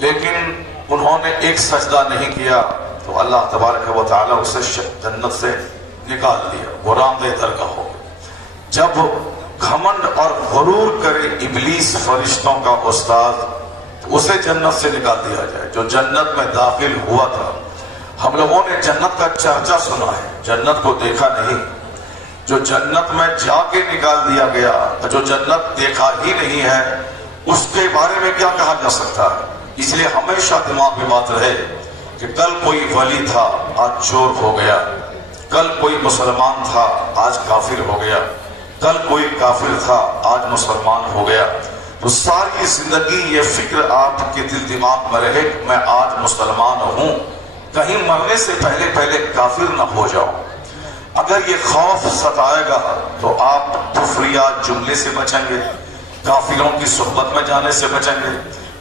لیکن انہوں نے ایک سجدہ نہیں کیا تو اللہ تبارک و تعالیٰ اسے جنت سے نکال دیا، وہ راندے درگاہ ہو گئے۔ جب گھمنڈ اور غرور کرے ابلیس فرشتوں کا استاد تو اسے جنت سے نکال دیا جائے۔ جو جنت میں داخل ہوا تھا، ہم لوگوں نے جنت کا چرچا سنا ہے، جنت کو دیکھا نہیں۔ جو جنت میں جا کے نکال دیا گیا، جو جنت دیکھا ہی نہیں ہے، اس کے بارے میں کیا کہا جا سکتا ہے؟ اس لیے ہمیشہ دماغ میں بات رہے کہ کل کوئی ولی تھا، آج چور ہو گیا، کل کوئی مسلمان تھا، آج کافر ہو گیا، کل کوئی کافر تھا، آج مسلمان ہو گیا۔ تو ساری زندگی یہ فکر آپ کے دل دماغ میں رہے کہ میں آج مسلمان ہوں، کہیں مرنے سے پہلے کافر نہ ہو جاؤں۔ اگر یہ خوف ستائے گا تو آپ کفریات جملے سے بچیں گے، کافروں کی صحبت میں جانے سے بچیں گے،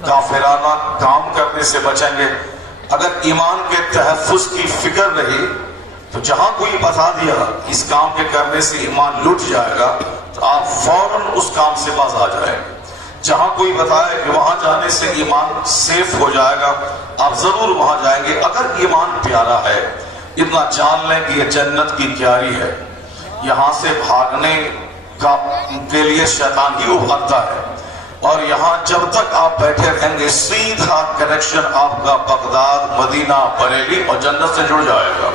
کافرانہ کام کرنے سے بچیں گے۔ اگر ایمان کے تحفظ کی فکر رہی تو جہاں کوئی بتا دیا اس کام کے کرنے سے ایمان لٹ جائے گا تو آپ فوراً اس کام سے باز آ جائیں گے۔ جہاں کوئی بتائے کہ وہاں جانے سے ایمان سیف ہو جائے گا، آپ ضرور وہاں جائیں گے۔ اگر ایمان پیارا ہے، اتنا جان لیں کہ یہ جنت کی کیاری ہے، یہاں سے بھاگنے کے لیے شیطان ہی ابھرتا ہے، اور یہاں جب تک آپ بیٹھے رہیں گے سیدھا کنیکشن آپ کا بغداد، مدینہ، بریلی اور جنت سے جڑ جائے گا۔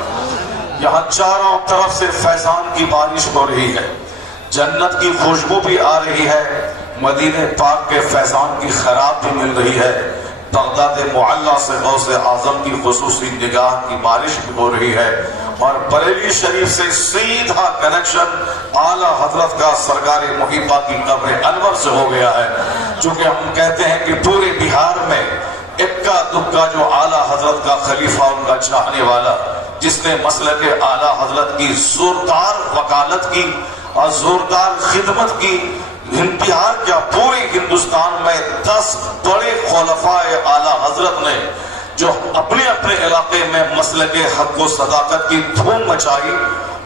یہاں چاروں طرف سے فیضان کی بارش ہو رہی ہے، جنت کی خوشبو بھی آ رہی ہے، مدینہ پاک کے فیضان کی خیرات بھی مل رہی ہے، بغداد معلیٰ سے غوث اعظم کی خصوصی نگاہ کی بارش بھی ہو رہی ہے، اور بریلی شریف سے سیدھا کنیکشن اعلیٰ حضرت کا سرکار محبہ کی قبر انور سے ہو گیا ہے۔ چونکہ ہم کہتے ہیں کہ پورے بہار میں اکا دکا جو اعلیٰ حضرت کا خلیفہ، ان کا چاہنے والا، جس نے مسلک اعلیٰ حضرت کی زوردار وکالت کی اور زوردار خدمت کی، بہار کیا پورے ہندوستان میں 10 بڑے خلفاء اعلیٰ حضرت نے جو اپنے اپنے علاقے میں مسلک حق و صداقت کی دھوم مچائی،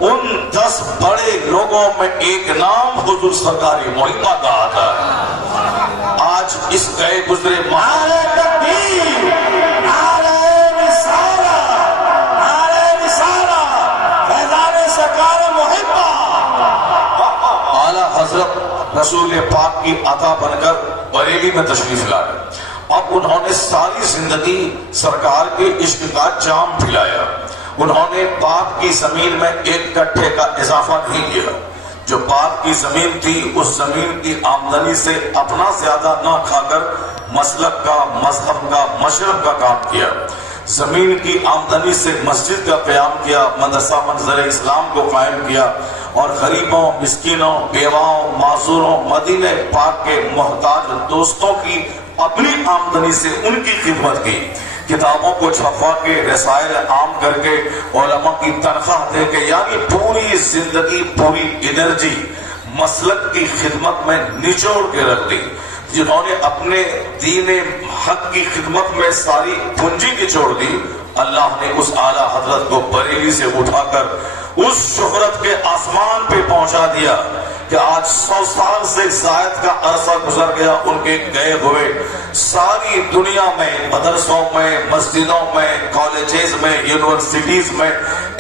ان 10 بڑے لوگوں میں ایک نام حضور سرکار محبہ کا آتا ہے۔ آج اس گئے گزرے اعلیٰ حضرت رسول پاک کی عطا بن کر بریلی میں تشریف لائے۔ اب انہوں نے ساری زندگی سرکار کے عشق کا جام پھلایا۔ انہوں نے پاک کی زمین میں ایک کٹھے کا اضافہ نہیں کیا۔ جو پاک کی زمین تھی، اس زمین کی آمدنی سے اپنا زیادہ نہ کھا کر مسلک کا، مذہب کا، مشرب کا کام کیا۔ زمین کی آمدنی سے مسجد کا قیام کیا، مدرسہ منظر اسلام کو قائم کیا، اور غریبوں، مسکینوں، بیواؤں، معذوروں، مدینہ پاک کے محتاج دوستوں کی اپنی آمدنی سے ان کی خدمت کی۔ کتابوں کو چھپوا کے، رسائل عام کر کے، علماء کی تنخواہ دے کے، یعنی پوری زندگی، پوری انرجی مسلک کی خدمت میں نچوڑ کے رکھ دی۔ جنہوں نے اپنے دین حق کی خدمت میں ساری پونجی نچوڑ دی، اللہ نے اس اعلیٰ حضرت کو بریلی سے اٹھا کر اس شہرت کے آسمان پہ پہنچا دیا کہ آج 100 سال سے زائد کا عرصہ گزر گیا ان کے گئے ہوئے۔ ساری دنیا میں، مدرسوں میں، مسجدوں میں، کالجز میں، یونیورسٹیز میں،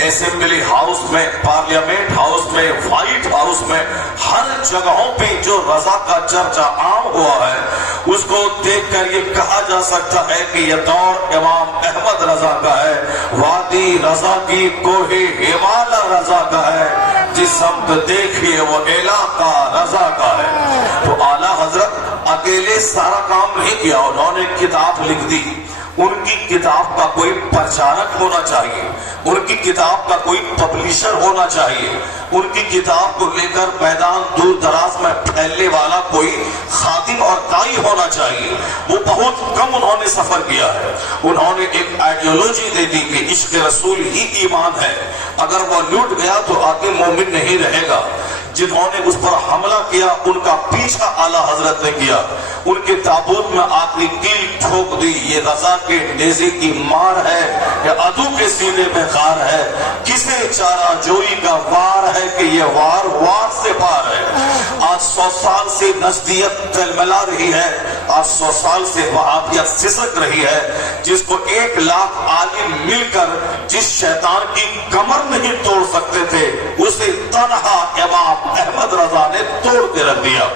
اسمبلی ہاؤس میں، پارلیمنٹ ہاؤس میں، وائٹ ہاؤس میں، ہر جگہوں پہ جو رضا کا چرچا عام ہوا ہے، اس کو دیکھ کر یہ کہا جا سکتا ہے کہ یہ دور امام احمد رضا کا ہے، وادی رضا کی کوہ ہمالا رضا کا ہے، جس سمت دیکھیے وہ علاقہ رضا کا ہے۔ تو اعلیٰ حضرت اکیلے سارا کام نہیں کیا، انہوں نے کتاب لکھ دی۔ ان کی کتاب کا کوئی پرچارک ہونا چاہیے، ان کی کتاب کا کوئی پبلشر ہونا چاہیے، ان کی کتاب کو لے کر میدان دور دراز میں پھیلنے والا کوئی خادم اور دائی ہونا چاہیے۔ وہ بہت کم انہوں نے سفر کیا ہے۔ انہوں نے ایک آئیڈیالوجی دے دی کہ عشق رسول ہی ایمان ہے، اگر وہ لٹ گیا تو آدمی مومن نہیں رہے گا۔ جنہوں نے اس پر حملہ کیا ان کا پیچھا اعلیٰ حضرت نے کیا، ان کے تابوت میں آخری کیل ٹھوک دی۔ یہ غزہ کے نیزے کی مار ہے کہ عدو کے سینے میں غار ہے، کسے چارہ جوئی کا وار ہے کہ یہ وار وار سے پار ہے۔ آج 100 سال سے نزدیت تلملا رہی ہے، آج 100 سال سے وہابیت سسک رہی ہے، جس کو 1 لاکھ عالم مل کر جس شیطان کی کمر نہیں توڑ سکتے تھے اسے تنہا امام احمد رضا نے توڑ کے رکھ دیا۔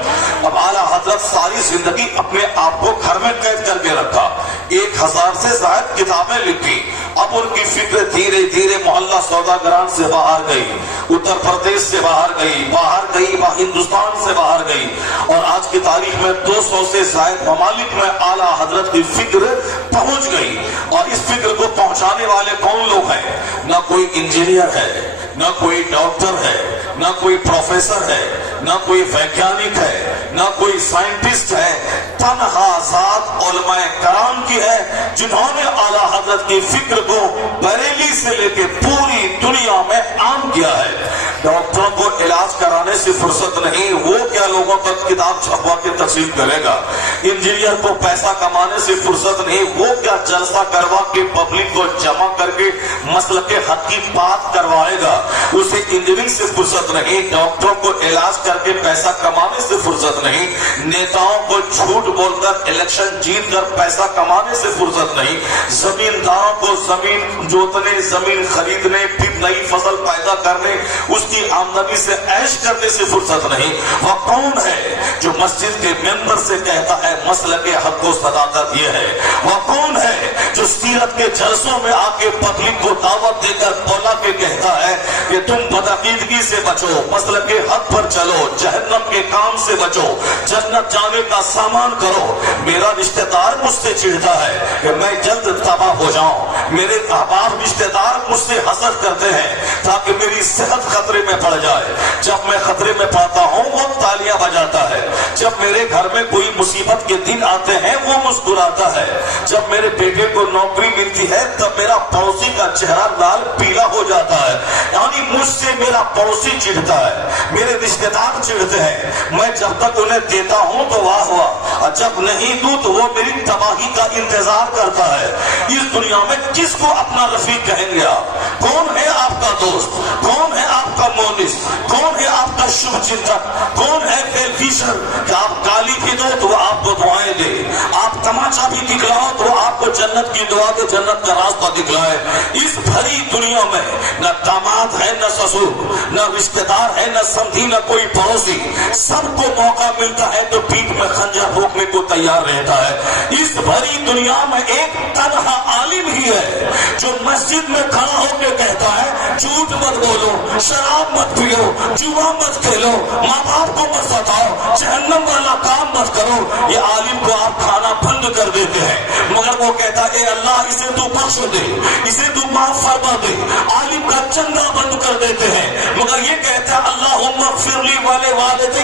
اب اعلیٰ حضرت ساری زندگی اپنے آپ کو گھر میں قید کر کے رکھا، 1000 سے زائد کتابیں لکھی۔ اب ان کی فکر دھیرے دھیرے محلہ سوداگران سے باہر گئی، اتر پردیش سے باہر گئی، ہندوستان سے باہر گئی، اور آج کی تاریخ میں 200 سے زائد ممالک میں اعلیٰ حضرت کی فکر پہنچ گئی۔ اور اس فکر کو پہنچانے والے کون لوگ ہیں؟ نہ کوئی انجینئر ہے، نہ کوئی ڈاکٹر ہے، نہ کوئی پروفیسر ہے، نہ کوئی ویگیانک ہے، نہ کوئی سائنٹسٹ ہے، تنہا ذات علماء کرام کی ہے جنہوں نے اعلیٰ حضرت کی فکر کو بریلی سے لے کے پوری دنیا میں عام کیا ہے۔ ڈاکٹروں کو علاج کرانے سے فرصت نہیں، وہ کیا لوگوں تک کتاب چھپوا کے تقسیم کرے گا۔ انجینئر کو پیسہ کمانے سے فرصت نہیں، وہ کیا جلسہ کروا کے پبلک کو جمع کر کے مسلک حق کی بات کروائے گا۔ اسے انجینئرنگ سے فرصت نہیں، ڈاکٹروں کو علاج کر کے پیسہ کمانے سے فرصت نہیں، نیتاؤں کو جھوٹ بول کر الیکشن جیت کر پیسہ کمانے سے فرصت نہیں، زمینداروں کو زمین جوتنے، زمین خریدنے، پھر نئی فصل پیدا کرنے، اس کی آمدنی سے عیش کرنے سے فرصت نہیں۔ وہ کون ہے جو مسجد کے ممبر سے کہتا ہے مسلک حق کو صداقت یہ ہے؟ وہ کون ہے جو سیرت کے جلسوں میں آ کے پبلک کو دعوت دے کر بولا کے کہتا ہے کہ تم بدعقیدگی سے بچو، مسلک حق پر چلو، جہنم کے کام سے بچو، جنت جانے کا سامان کرو؟ میرا رشتہ دار مجھ سے چڑھتا ہے کہ میں جلد تباہ ہو جاؤں، میرے احباب رشتہ دار مجھ سے حسد کرتے ہیں تاکہ میری صحت خطرے میں پڑ جائے۔ جب میں خطرے میں پڑتا ہوں وہ تالیاں بجاتا ہے، جب میرے گھر میں کوئی مصیبت کے دن آتے ہیں وہ مسکراتا ہے، جب میرے بیٹے کو نوکری ملتی ہے تب میرا پڑوسی کا چہرہ لال پیلا ہو جاتا ہے۔ یعنی مجھ سے میرا پڑوسی چڑھتا ہے، میرے رشتہ دار چڑھتے ہیں، میں جب تک انہیں دیتا ہوں تو واہ واہ، اور جب نہیں دوں تو وہ میری تباہی کا انتظار کرتا ہے۔ اس دنیا میں کس کو اپنا رفیق کہیں گے آپ؟ کون ہے آپ کا دوست؟ کون ہے آپ کا مونس؟ کون ہے آپ کا شبھ چنتک؟ کون ہے ویل ویشر کہ آپ گالی بھی دو تو وہ آپ کو دعائیں دے، آپ تماچا بھی دکھلاؤ تو وہ آپ کو جنت کی دعا دے، جنت کا راستہ دکھلائے؟ اس بھری دنیا میں نہ داماد ہے، نہ سسر، نہ رشتہ دار ہے، نہ سمدھی، نہ کوئی پڑوسی، سب کو موقع ملتا ہے تو پیٹھ میں خنجر بھونکنے کو تیار رہتا ہے۔ اس بھری دنیا میں ایک تنہا عالم ہی ہے جو مسجد میں کھڑا ہو کے کہتا ہے جھوٹ مت بولو، شراب مت پیو، جوا مت کھیلو، ماں باپ کو مت ستاؤ، جہنم والا کام مت کرو۔ یہ عالم کو آپ کھانا بند کر دیتے ہیں، مگر وہ کہتا ہے اے اللہ اسے تو بخش دے، اسے تو معاف فرما دے۔ عالم کا چندہ بند کر دیتے ہیں، مگر یہ کہتا ہے اللہم اغفر لی ولوالدی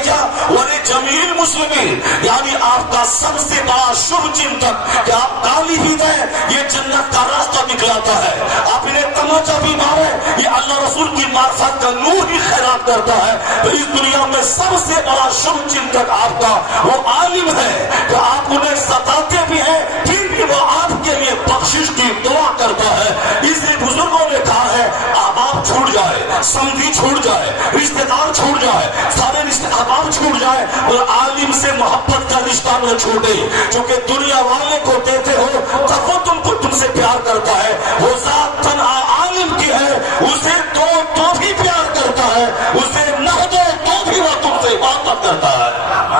ولجمیع المسلمین، یعنی آپ کا سب سے بڑا شبھ چنتک کہ آپ گالی بھی دیں یہ جنت کا راستہ دکھلاتا ہے، آپ انہیں تماچا بھی مارے یہ اللہ رسول کی معرفت کا نور ہی خیرات کرتا ہے۔ تو اس دنیا میں سب سے بڑا شبھ چنتک آپ کا وہ عالم ہے کہ آپ انہیں ستاتے بھی ہیں پھر بھی وہ آپ کے لیے بخشش کی دعا کرتا ہے۔ اس لیے بزرگوں نے کہا ہے احباب چھوٹ جائے، سمدھی چھوٹ جائے، رشتہ دار چھوٹ جائے، سارے رشتہ احباب چھوٹ جائے، اور عالم سے محبت کا رشتہ نہ چھوٹے، چونکہ دنیا والے کو دیتے ہو تب وہ تم سے پیار کرتا ہے۔ وہ ذات تنہا عالم کی ہے، اسے دو تو بھی پیار کرتا ہے، اسے نہ دو تو بھی وہ تم سے محبت کرتا ہے۔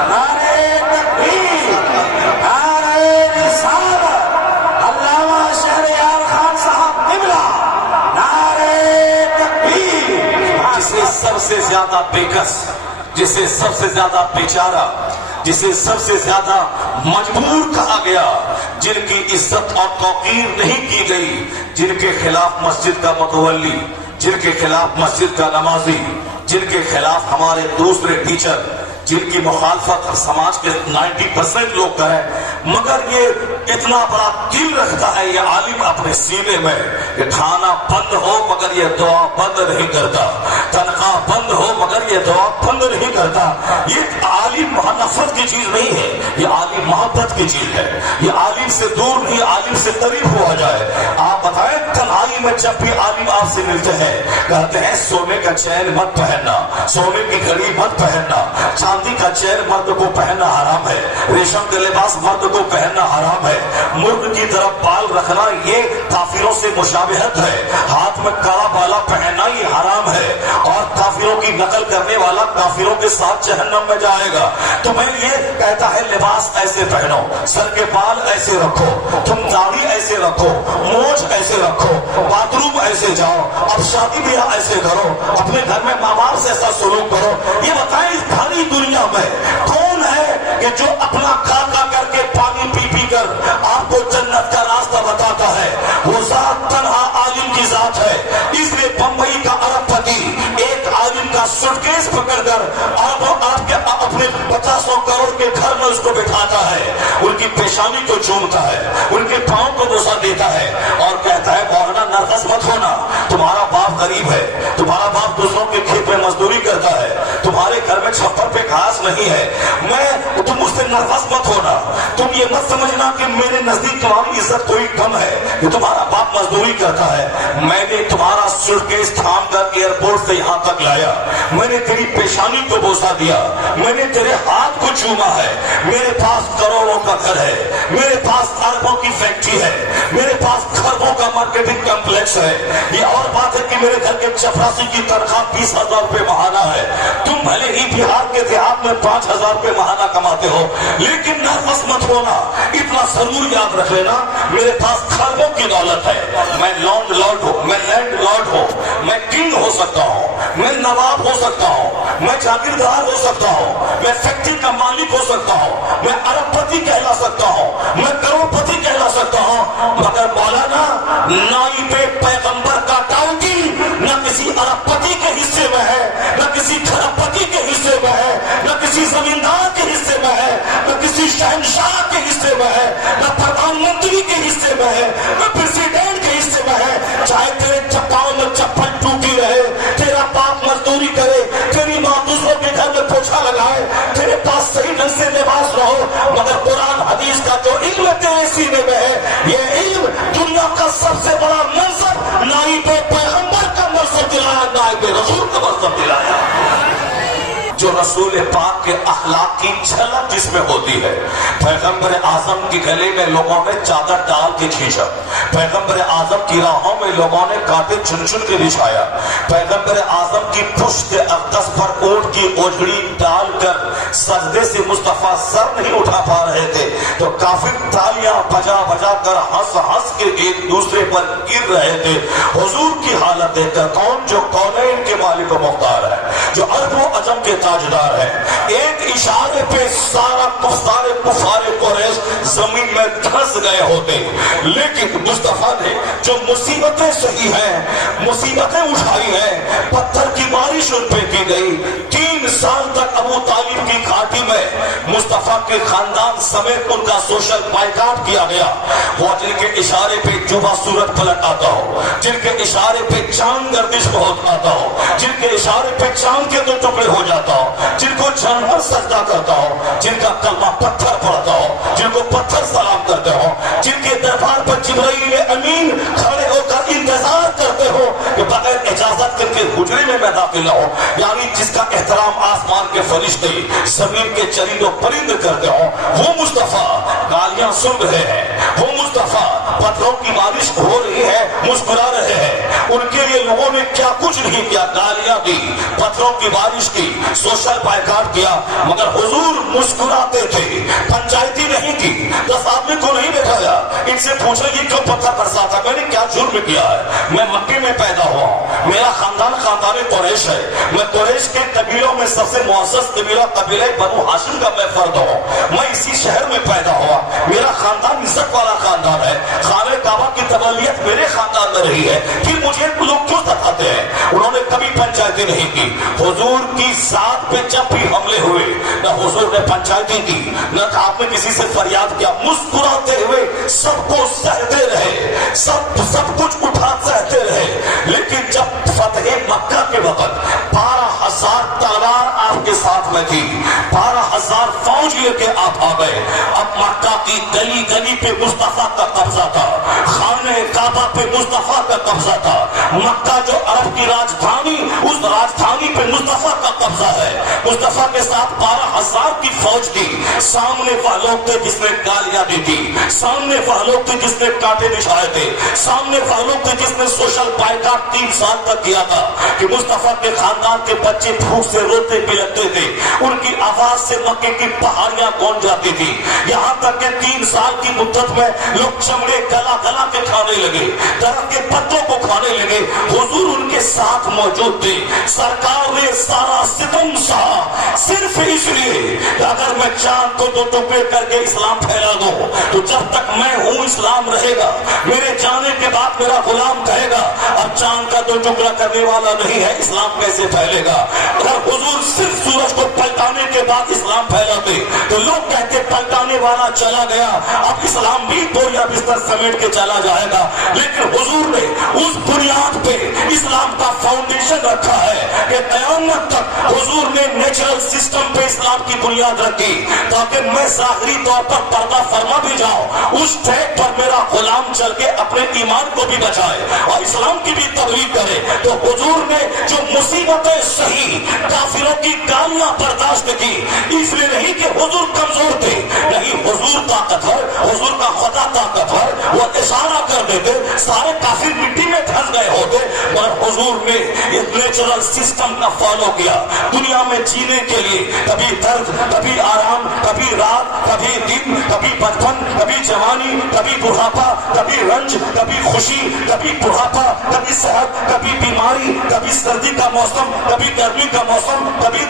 نعرہ تکبیر، نعرہ رسالت، علامہ شہریار خان صاحب قبلہ، نعرہ تکبیر۔ جسے سب سے زیادہ بےکس، جسے سب سے زیادہ بیچارہ، جسے سب سے زیادہ مجبور کہا گیا، جن کی عزت اور توقیر نہیں کی گئی، جن کے خلاف مسجد کا متولی، جن کے خلاف مسجد کا نمازی، جن کے خلاف ہمارے دوسرے ٹیچر، جن کی مخالفت سماج کے 90% لوگ کریں، مگر یہ اتنا بڑا دل رکھتا ہے یہ عالم اپنے سینے میں کہ کھانا بند ہو مگر یہ دعا بند نہیں کرتا، تنخواہ بند ہو مگر یہ دعا بند نہیں کرتا۔ یہ عالم نفرت کی چیز نہیں ہے، یہ عالم محبت کی چیز ہے۔ یہ عالم سے دور نہیں، عالم سے قریب ہوا جائے۔ آپ بتائیں تنہائی میں جب بھی عالم آپ سے ملتے ہیں کہتے ہیں سونے کا چین مت پہننا، سونے کی گھڑی مت پہننا، چاندی کا چین مرد کو پہننا حرام ہے، ریشم کے لباس مرد کو پہننا حرام ہے، مرغ کی طرف بال رکھنا یہ کافروں سے مشابہت ہے، ہاتھ میں کڑا بالا پہننا یہ حرام ہے، اور کافروں کی نقل کرنے والا کافروں کے ساتھ جہنم میں جائے گا۔ تمہیں یہ کہتا ہے لباس ایسے پہنو، سر کے بال ایسے رکھو، تم داڑھی ایسے رکھو، مونچھ ایسے رکھو، باتھ روم ایسے جاؤ، اب شادی بیاہ ایسے کرو، اپنے گھر میں ماں باپ سے ایسا سلوک کرو۔ یہ بتائیں اس بھاری دنیا میں کون ہے کہ جو اپنا کھا کھا کر کے پانی پی پی کر آپ کو جنت کا راستہ بتاتا ہے؟ وہ ذات تنہا عالم کی ذات ہے۔ اس لیے بمبئی کا ارب پتی ایک عالم کا سوٹ کیس پکڑ کر ارب کے اپنے 50 کروڑ کے گھر میں اس کو بٹھاتا ہے، ان کی پیشانی کو چومتا ہے، ان کے پاؤں کو بوسہ دیتا ہے اور کہتا ہے مولانا نروس مت ہونا، تمہارا باپ غریب ہے، تمہارا باپ دوسروں کے کھیت میں مزدوری کرتا ہے، تمہارے گھر میں چھپر پہ گھاس نہیں ہے، تم اس سے نروس مت ہونا، تم یہ مت سمجھنا کہ میرے نزدیک تمہاری عزت کوئی کم ہے کہ تمہارا باپ مزدوری کرتا ہے۔ میں نے تمہارا سوٹ کیس تھام کر ایئرپورٹ سے یہاں تک لایا، میں نے تیری پیشانی کو بوسہ دیا، میں نے تیرے ہاتھ کو چوما ہے، میرے پاس کروڑوں کا گھر ہے، میرے پاس اربوں کی فیکٹری ہے، میرے پاس خربوں کا مارکیٹنگ کمپلیکس ہے۔ یہ اور بات ہے کہ میرے گھر کے چپراسی کی تنخواہ 20,000 روپے ماہانہ ہے، تم بھلے ہی بہار کے دیہات میں 5,000 روپے ماہانہ کماتے ہو، لیکن نروس مت ہونا، اتنا ضرور یاد رکھ لینا میرے پاس خربوں کی دولت ہے، میں لینڈ لارڈ ہوں، میں لینڈ لارڈ ہوں، میں کنگ ہو سکتا ہوں، میں نواب ہو سکتا ہوں، میں جاگیردار ہو سکتا ہوں، میں فیکٹری کا مالک ہو سکتا ہوں، میں ارب پتی کہلا سکتا ہوں، میں کروڑ پتی کہلا سکتا ہوں، مگر مولانا نائب پیغمبر کا ٹاؤٹی نہ کسی ارب پتی کے حصے میں ہے، نہ کسی کھرب پتی کے حصے میں ہے، نہ کسی زمیندار کے حصے میں ہے، نہ کسی شہنشاہ کے حصے میں ہے، نہ پردھان منتری کے حصے میں ہے، نہ پریزیڈنٹ کے حصے میں ہے۔ چاہے تیرے چپاؤں میں چپل ٹوٹی رہے، تیرا باپ مزدوری کرے، تیری ماں دوسروں کے گھر میں پوچھا لگائے، تیرے پاس صحیح ڈھنگ سے لباس نہ ہو، مگر قرآن حدیث کا جو علم تیرے سینے میں ہے، یہ علم دنیا کا سب سے بڑا منصب نائب پیغمبر کا منصب دلایا، نائب رسول کا منصب دلایا۔ جو رسول پاک کے اخلاق کی جھلک جس میں ہوتی ہے، پیغمبر اعظم کی گلے میں لوگوں نے چادر ڈال کے کھینچا، پیغمبر اعظم کی راہوں میں لوگوں نے کانٹے چن چن کے بچھایا، پیغمبر اعظم کی پشت اقدس پر اونٹ کی اوجھڑی ڈال کر سجدے سے مصطفیٰ سر نہیں اٹھا پا رہے تھے تو کافر تالیاں بجا بجا کر ہنس ہنس کے ایک دوسرے پر گر رہے تھے۔ حضور کی حالت دیکھ کر کون جو کونین کے مالک و مختار ہے، جو عرب و عجم کے تاجدار ہے، ایک اشارے پہ سارے کفار قریش زمین میں دھنس گئے ہوتے، لیکن مصطفیٰ نے جو مصیبتیں سہی ہیں، مصیبتیں اٹھائی ہیں، پتھر کی بارش ان پہ کی گئی، 3 سال تک ابو طالب کی گھاٹی میں مصطفیٰ کے خاندان سمیت ان کا سوشل بائیکاٹ کیا گیا۔ وہ جن کے اشارے پہ جبہ سورج پلٹ آتا ہو، جن کے اشارے پہ چاند گردش بہت آتا ہو، جن کے اشارے پہ چاند کے 2 ٹکڑے ہو جاتا ہو، جن کو جانور سجدہ کرتا ہو، جن کا کلمہ پتھر پڑھتا ہو، جن کو پتھر سلام کرتے ہو، جن کے دربار پر جبرائیل امین کھڑے ہو کر انتظار کرتے ہو کہ بغیر اجازت کے حجرے میں داخل ہو، یعنی جس کا احترام آسمان کے فرشتے زمین کے چرند و پرند کرتے ہو، وہ مصطفیٰ گالیاں سن رہے ہیں، وہ مصطفیٰ پتھروں کی بارش ہو رہی ہے مسکرا رہے ہیں۔ ان کے لیے لوگوں نے کیا کچھ نہیں کیا، گالیاں دی، پتھروں کی بارش کی، سوشل بائیکاٹ کیا، مگر حضور مسکراتے تھے، پنچایتی نہیں کی، 10 آدمی کو نہیں بٹھایا، ان سے پوچھا یہ کیوں پتھر برساتا، میں نے کیا جرم کیا ہے، میں مکے میں پیدا ہوا ہوں، میرا خاندان خاندان قریش ہے، میں قریش کے قبیلوں میں سب سے معزز قبیلہ بنو ہاشم کا میں فرد ہوں، میں اسی شہر میں پیدا ہوا، میرا خاندان عزت والا خاندان ہے، خانہ کعبہ کی تبلیغ میرے خاندان میں رہی ہے، پھر مجھے لوگ کیوں ستاتے ہیں؟ انہوں نے کبھی پنچایتی نہیں کی۔ حضور کی کی ذات پہ جب بھی حملے ہوئے، نہ حضور نے پنچایتی کی، نہ آپ نے کسی سے فریاد کیا، مسکراتے ہوئے سب کو سہتے رہے، سب کچھ اٹھا سہتے رہے. لیکن جب فتح مکہ کے وقت 12,000 تلوار آپ کے ساتھ میں تھی، 12,000 فوج لے کے آپ آ گئے. اب مکہ کی گلی گلی پہ مصطفیٰ کا قبضہ تھا، خانہ کعبہ پہ مصطفیٰ کا قبضہ تھا. مکہ جو عرب کی راجدھانی، اس راجدھانی پہ مصطفیٰ کا قبضہ ہے. مصطفیٰ کے ساتھ 12,000 کی فوج تھی. سامنے وہ لوگ تھے جس نے گالیاں دی تھی، سامنے وہ لوگ تھے جس نے کانٹے بچھائے تھے، سامنے وہ لوگ تھے جس نے سوشل بائیکاٹ 3 سال تک کیا تھا کہ مصطفیٰ کے خاندان کے بچے بھوک سے روتے بلکتے تھے، ان کی آواز سے مکے کی پہاڑیاں گونج جاتی تھی. یہاں تک کہ 3 سال کی مدت میں لوگ چمڑے گلا گلا کے کھانے لگے، درخت کے پتوں کو کھانے لگے. حضور ان کے ساتھ موجود تھے. سرکار نے سارا ستم سہا صرف اس لیے اگر میں چاند کو 2 ٹکڑے کر کے اسلام پھیلا دوں تو جب تک میں ہوں اسلام رہے گا. میرے جانے کے بعد میرا غلام کہے گا اب چاند کا 2 ٹکڑا کرنے والا نہیں ہے، اسلام کیسے پھیلے گا. اگر حضور صرف سورج کو پلٹانے کے بعد اسلام پھیلاتے تو لوگ کہتے پلٹانے والا چلا گیا، اب اسلام بھی بوریا بستر سمیٹ کے چلا جائے گا. لیکن حضور نے اس بنیاد پہ اسلام کا فاؤنڈیشن رکھا ہے کہ قیامت تک حضور نے نیچرل سسٹم پہ اسلام کی بنیاد رکھی تاکہ میں ظاہری طور پر پردہ فرما بھی جاؤں، اس ٹریک پر میرا غلام چل کے اپنے ایمان کو بھی بچائے اور اسلام کی بھی تبلیغ کرے. تو حضور نے جو مصیبتیں سہی، کافروں کی گالیاں برداشت کی، اس لیے نہیں کہ حضور کمزور تھے، نہیں، حضور طاقتور، حضور کا خدا طاقتور، وہ اشارہ کر دیتے سارے کافر مٹی میں دھس گئے ہوتے. اور حضور نے اس نیچرل سسٹم کا فالو کیا. دنیا میں جینے کے لیے کبھی درد، کبھی آرام، کبھی رات، کبھی دن، کبھی بچپن، کبھی جوانی، کبھی بڑھاپا، کبھی رنج، کبھی خوشی، کبھی بڑھاپا، کبھی صحت، کبھی بیماری، کبھی سردی کا موسم، کبھی گرمی کا موسم، کبھی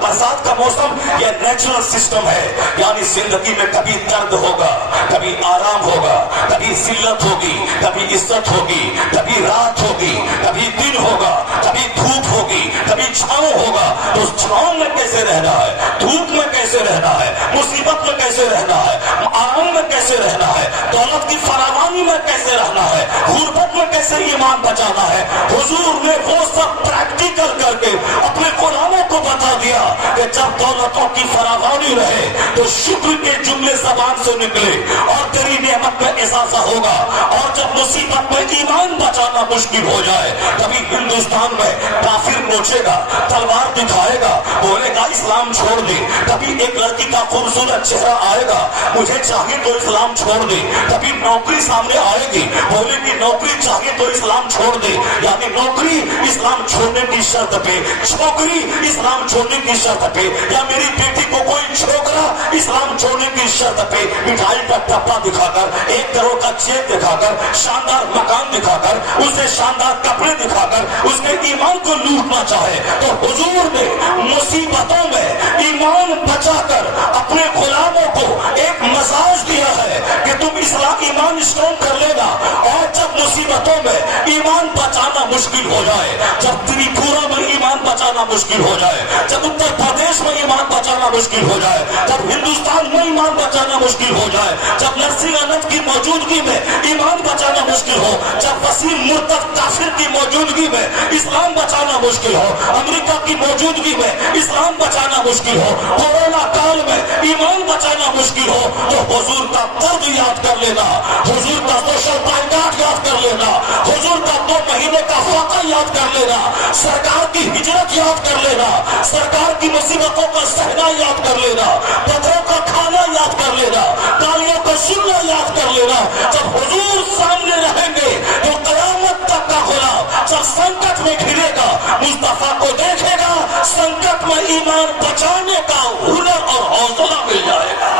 برسات کا موسم. یہ نیچرل سسٹم ہے. یعنی زندگی میں کبھی درد ہوگا، کبھی آرام ہوگا، کبھی ذلت ہوگی، کبھی عزت ہوگی، کبھی رات ہوگی، کبھی دن ہوگا، کبھی دھوپ ہوگی، کبھی چھاؤں ہوگا. تو چھاؤں میں کیسے رہنا ہے، دھوپ میں کیسے رہنا ہے، مصیبت میں کیسے رہنا ہے، آرام میں کیسے رہنا ہے، دولت کی فراوانی میں کیسے رہنا ہے، غربت میں کیسے ایمان بچانا ہے. حضور نے وہ سب پریکٹیکل کر کے اپنے غلاموں کو بتا دیا کہ جب دولتوں کی فراوانی رہے تو شکر کے جملے زبان سے نکلے اور تیری نعمت میں اضافہ ہوگا. اور جب مصیبت میں ایمان بچانا مشکل ہو جائے، کبھی ہندوستان میں کافر نوچے گا، تلوار دکھائے گا، بولے گا اسلام چھوڑ دے. کبھی ایک لڑکی کا خوبصورت چہرہ آئے گا، مجھے چاہیے تو اسلام چھوڑ دے. کبھی نوکری سامنے آئے گی، بولے گی نوکری چاہیے تو اسلام چھوڑ دے. یعنی نوکری اسلام چھوڑنے کی شرط پہ، چھوکری اسلام چھوڑنے کی شرط پہ، یا میری بیٹی کو کوئی چھوکرا اسلام چھوڑنے کی شرط پہ مٹھائی کا ڈبہ دکھا کر، 1 کروڑ کا چیک دکھا کر، شاندار مکان دکھا کر، اسے شاندار کپڑے دکھا کر اس کے ایمان کو لوٹنا چاہے. تو حضور نے مصیبتوں میں ایمان بچا کر اپنے غلاموں کو ایک مزاج دیا ہے کہ تم اسلام ایمان اسٹرانگ کر لینا. اور جب مصیبتوں میں ایمان بچانا مشکل ہو جائے، جب تریپورا میں ایمان بچانا مشکل ہو جائے، جب اتر پردیش میں ایمان بچانا مشکل ہو جائے، جب ہندوستان میں ایمان بچانا مشکل ہو جائے، جب نرسنگ انت کی موجودگی میں ایمان بچانا مشکل ہو، جب وسیم مرتد کافر کی موجودگی میں اسلام بچانا مشکل ہو، امریکہ کی موجودگی میں اسلام بچانا مشکل ہو، کورونا کال میں ایمان بچانا مشکل ہو، تو حضور کا درد یاد کر لینا، حضور کا سوشل بائیکاٹ یاد کر لینا، حضور کا 2 مہینے کا فاقہ یاد کر لینا، سرکار کی ہجرت یاد کر لینا، سرکار کی مصیبتوں کا سہنا یاد کر لینا، پتھروں کا کھانا یاد کر لینا، گالیوں کا سننا یاد کر لینا. جب حضور سامنے رہیں گے تو قیامت تک کا غلام جب سنکٹ میں گھرے گا مصطفیٰ کو دیکھے گا، سنکٹ میں ایمان بچانے کا ہنر اور حوصلہ مل جائے گا.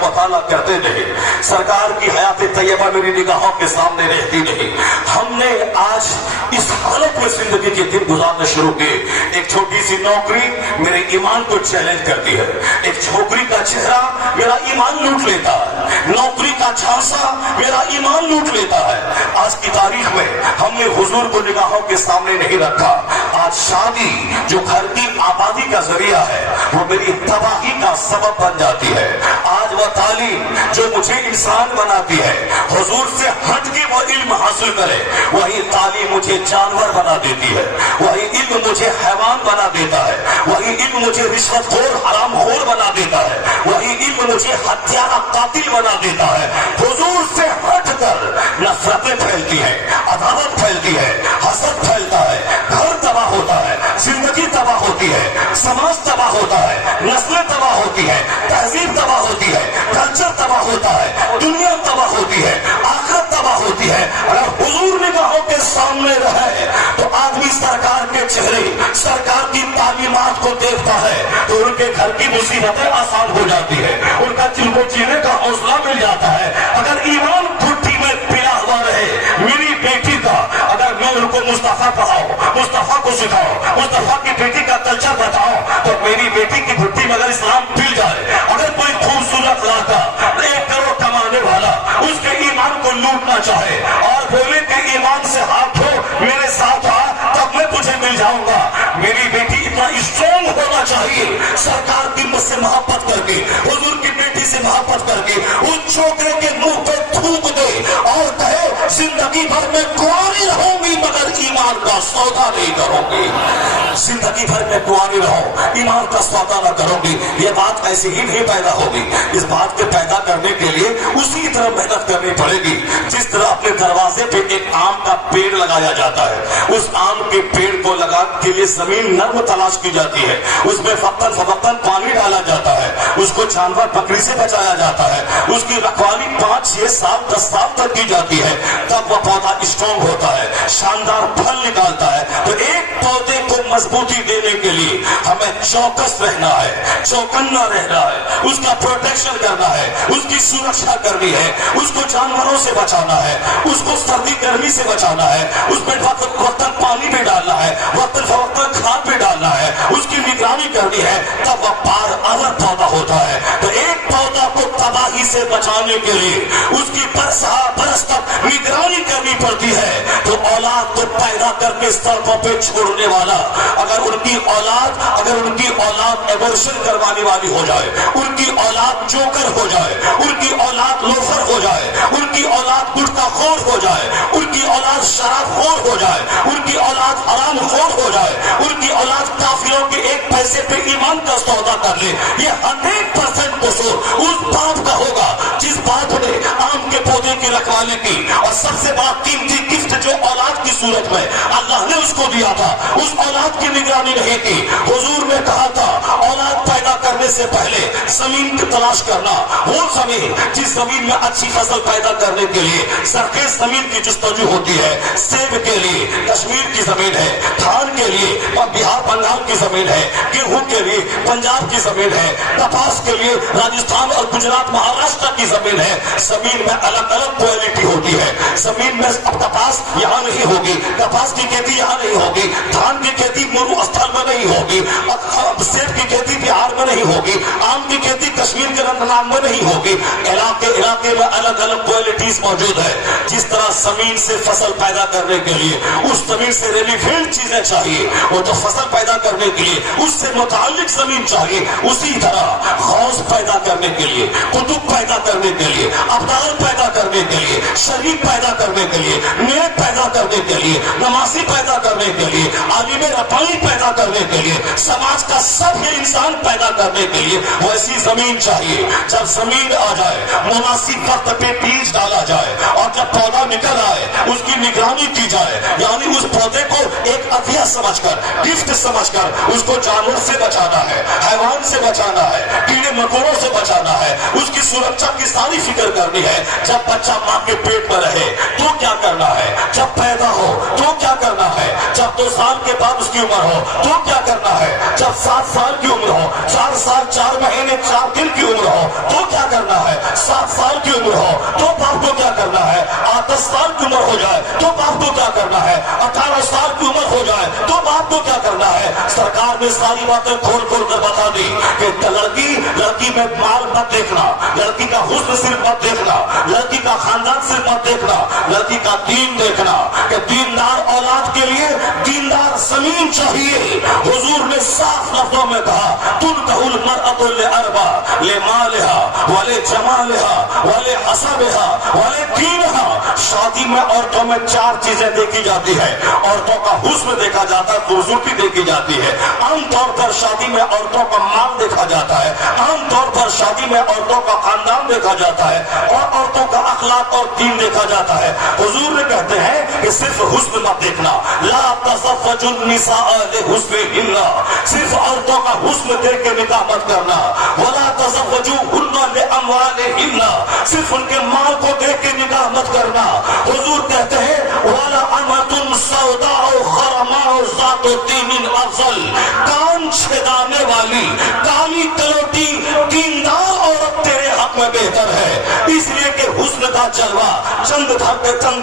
مطالعہ کرتے نہیں، سرکار کی حیات طیبہ میری نگاہوں کے سامنے رہتی نہیں. ہم نے آج اس حالت میں زندگی کے دن گزارنا شروع کیے. ایک چھوٹی سی نوکری میرے ایمان کو چیلنج کرتی ہے، ایک چھوکری کا چہرہ میرا ایمان لوٹ لیتا ہے، نوکری کا جھانسا میرا ایمان لوٹ لیتا ہے. آج کی تاریخ میں ہم نے حضور کو نگاہوں کے سامنے نہیں رکھا. آج شادی جو گھر کی آبادی کا ذریعہ ہے وہ میری تباہی کا سبب بن جاتی ہے. آج وہ تعلیم جو مجھے انسان بناتی ہے, حضور سے ہٹ کے وہ علم حاصل کرے, وہی تعلیم مجھے جانور بنا دیتی ہے, وہی علم مجھے حیوان بنا دیتا ہے, وہی علم مجھے رشوت خور حرام خور بنا دیتا ہے, وہی علم مجھے ہتھیارہ قاتل بنا دیتا ہے. حضور سے ہٹ کر نفرتیں پھیلتی ہیں, عداوت پھیلتی ہے, حسد پھیلتا ہے, گھر تباہ ہوتا ہے, زندگی تباہ ہوتی ہے, سماج تباہ ہوتا ہے, نسلیں تباہ ہوتی ہے, تہذیب تباہ ہوتی ہے, کلچر تباہ ہوتا ہے, دنیا تباہ ہوتی ہے, آخرت تباہ ہوتی ہے. اگر حضور نگاہوں کے سامنے رہے تو آدمی سرکار کے چہرے, سرکار کی تعلیمات کو دیکھتا ہے تو ان کے گھر کی مصیبتیں آسان ہو جاتی ہے, ان کا دل کو جینے کا حوصلہ مل جاتا ہے. اگر ایمان گھٹی میں پلا ہوا رہے میری بیٹی کا, اگر میں ان کو مصطفیٰ پڑھاؤں, مصطفیٰ کو سکھاؤں, مصطفیٰ کی بیٹی کا کلچر بتاؤں, تو میری بیٹی کی گھٹی میں اگر اسلام پل جائے, اگر کوئی خوبصورت لڑکا 1 کروڑ کمانے والا اس کے ایمان کو لوٹنا چاہے اور بولے کہ ایمان سے ہاتھ دھو میرے ساتھ آ تب میں تجھے مل جاؤں گا, میری بیٹی اتنا اسٹرانگ ہونا چاہیے سرکار کی مجھ سے محبت کر کے, حضور کی بیٹی سے محبت کر کے اس چھوکرے کے منہ پہ تھوک دے اور کہے زندگی بھر میں کنواری رہوں گی مگر ایمان کا سودا نہیں کروں گی, زندگی بھر میں کنواری رہوں ایمان کا سودا نہ کروں گی. یہ بات ایسی ہی نہیں پیدا ہوگی, اس بات کے پیدا کرنے کے لیے اسی طرح محنت کرنی پڑے گی جس طرح اپنے دروازے پہ ایک آم کا پیڑ لگایا جاتا ہے. اس آم کے پیڑ کو لگا کے لیے زمین نرم تلاش کی جاتی ہے, اس میں وقتاً فوقتاً پانی ڈالا جاتا ہے, اس کو جانور بکری سے بچایا جاتا ہے, اس کی رکھوالی 5 6 سال 10 سال تک کی جاتی ہے, تب وہ پودا اسٹرانگ ہوتا ہے, شاندار پھل نکالتا ہے. تو ایک پودے کو مضبوطی دینے کے لیے ہمیں چوکس رہنا ہے, چوکنا رہنا ہے, اس کا پروٹیکشن کرنا ہے, اس کی سرکشا کرنی ہے, اس کو جانوروں سے بچانا ہے, اس کو سردی گرمی سے بچانا ہے, اس میں وقتاً پانی بھی ڈالنا ہے, وقتاً فوقتاً کھاد بھی ڈالنا ہے, اس کی نگرانی کرنی ہے, تب وہ پار آور پودا ہوتا ہے. تو ایک پودا کو تباہی سے بچانے کے لیے اس کی برس تک نگرانی کرنی پڑتی ہے. تو اولاد کو پیدا کر کے سڑکوں پہ چھوڑنے والا, اگر ان کی اولاد ایبورشن کروانے والی ہو جائے, ان کی اولاد جوکر ہو جائے, ان کی اولاد لوفر ہو جائے, ان کی اولاد گٹکا خور ہو جائے, ان کی اولاد شراب خور ہو جائے, ان کی اولاد حرام خور ہو جائے, ان کی اولاد کافروں کے 1 پیسے پہ ایمان کا سودا کر لے, یہ 100% قصور اس باپ کا ہوگا جس باپ نے آم کے پودے کی رکھوالی کی اور سب سے بڑا قیمتی گفٹ جو اولاد کی صورت میں اللہ نے اس کو دیا تھا, اس اولاد کی نگرانی نہیں کی. حضور نے کہا تھا اولاد پیدا کرنے سے پہلے زمین کی تلاش کرنا, وہ زمین جس زمین میں اچھی فصل پیدا کرنے کے لیے سرخیز زمین کی جستجو ہوتی ہے. سیب کے لیے کشمیر کی زمین ہے, دھان کے لیے بہار بنگال کی زمین ہے, گیہوں کے لیے پنجاب کی زمین ہے, کپاس کے لیے راجستھان اور گجرات مہاراشٹر کی زمین ہے. زمین میں الگ الگ کوالٹی ہوتی ہے, زمین میں اب کپاس یہاں نہیں ہوگی, کپاس کی کھیتی یہاں نہیں ہوگی, دھان کی کھیتی مرو استھل میں نہیں ہوگی, سیب کی کھیتی بہار میں نہیں ہوگی, آم کی کھیتی کشمیر کے رنگنام میں نہیں ہوگی. علاقے میں الگ الگ کوالٹیز موجود ہے. جس طرح زمین سے فصل پیدا کرنے کے لیے اس زمین سے ریلیونٹ چیزیں چاہیے, وہ جو فصل پیدا کرنے کے لیے اس سے متعلق زمین چاہیے, اسی طرح غوث پیدا کرنے کے لیے, قطب پیدا کرنے کے لیے, ابدال پیدا کرنے کے لیے, شریف پیدا کرنے کے لیے, نیک پیدا کرنے کے لیے, نمازی پیدا کرنے کے لیے, عالم ربانی پیدا کرنے کے لیے, سماج کا سب انسان پیدا کرنے کے لیے ویسی زمین چاہیے. جب زمین آ جائے, مناسب وقت پہ بیج ڈالا جائے اور جب پودا نکل آئے اس کی نگرانی کی جائے, یعنی اس پودے کو ایک عطیہ سمجھ کر, گفٹ سمجھ کر اس کو جانور سے بچانا ہے, حیوان سے بچانا ہے, کیڑے مکوڑوں سے بچانا ہے, اس کی سرکشا کی ساری فکر کرنی ہے. جب بچہ ماں کے پیٹ میں رہے تو کیا کرنا ہے, جب پیدا ہو تو کیا کرنا ہے, جب 2 سال کے بعد اس کی عمر ہو تو کیا کرنا ہے, جب 7 سال کی عمر ہو, 4 سال 4 مہینے 4 دن کی عمر ہو تو کیا کرنا ہے, 7 سال کی عمر ہو تو باپ کو کیا کرنا ہے, 10 سال کی عمر ہو جائے تو باپ کو کیا کرنا ہے, 18 سال کی عمر ہو جائے تو باپ کو کیا کرنا ہے. سرکار نے ساری باتیں کھول کھول کر بتا دی کہ لڑکی میں مال مت دیکھنا, لڑکی کا حسن صرف مت دیکھنا, لڑکی کا خاندان صرف مت دیکھنا, لڑکی کا دین دیکھنا کہ دیندار اولاد کے لیے دیندار زمین چاہیے. حضور نے صاف لفظوں میں کہا تنکح المرأة لأربع لمالها ولجمالها ولحسبها ولدینها. شادی میں عورتوں میں 4 چیزیں دیکھی جاتی ہے. عورتوں کا حسن دیکھا جاتا ہے, خوبصورتی دیکھی جاتی ہے. عام طور پر شادی میں عورتوں کا مال دیکھا جاتا ہے, عام طور پر شادی میں عورتوں کا خاندان دیکھا جاتا ہے, اور عورتوں کا اخلاق اور دین دیکھا جاتا ہے. حضور نے کہتے ہیں کہ صرف حسن مت دیکھنا, لا تزوجوا النساء لحسنهن, صرف عورتوں کا حسن دیکھ کے نکاح مت کرنا. ولا تزوجوهن لاموالهن, صرف ان کے مال کو دیکھ کے نکاح مت کرنا. حضور کہتے ہیں ولا امة سوداء خرماء ذات دین افضل, کان چھیدانے والی کالی کلوٹی دیندار عورت تیرے حق میں بہتر ہے. اس لیے کہ حسن کا جلوہ چند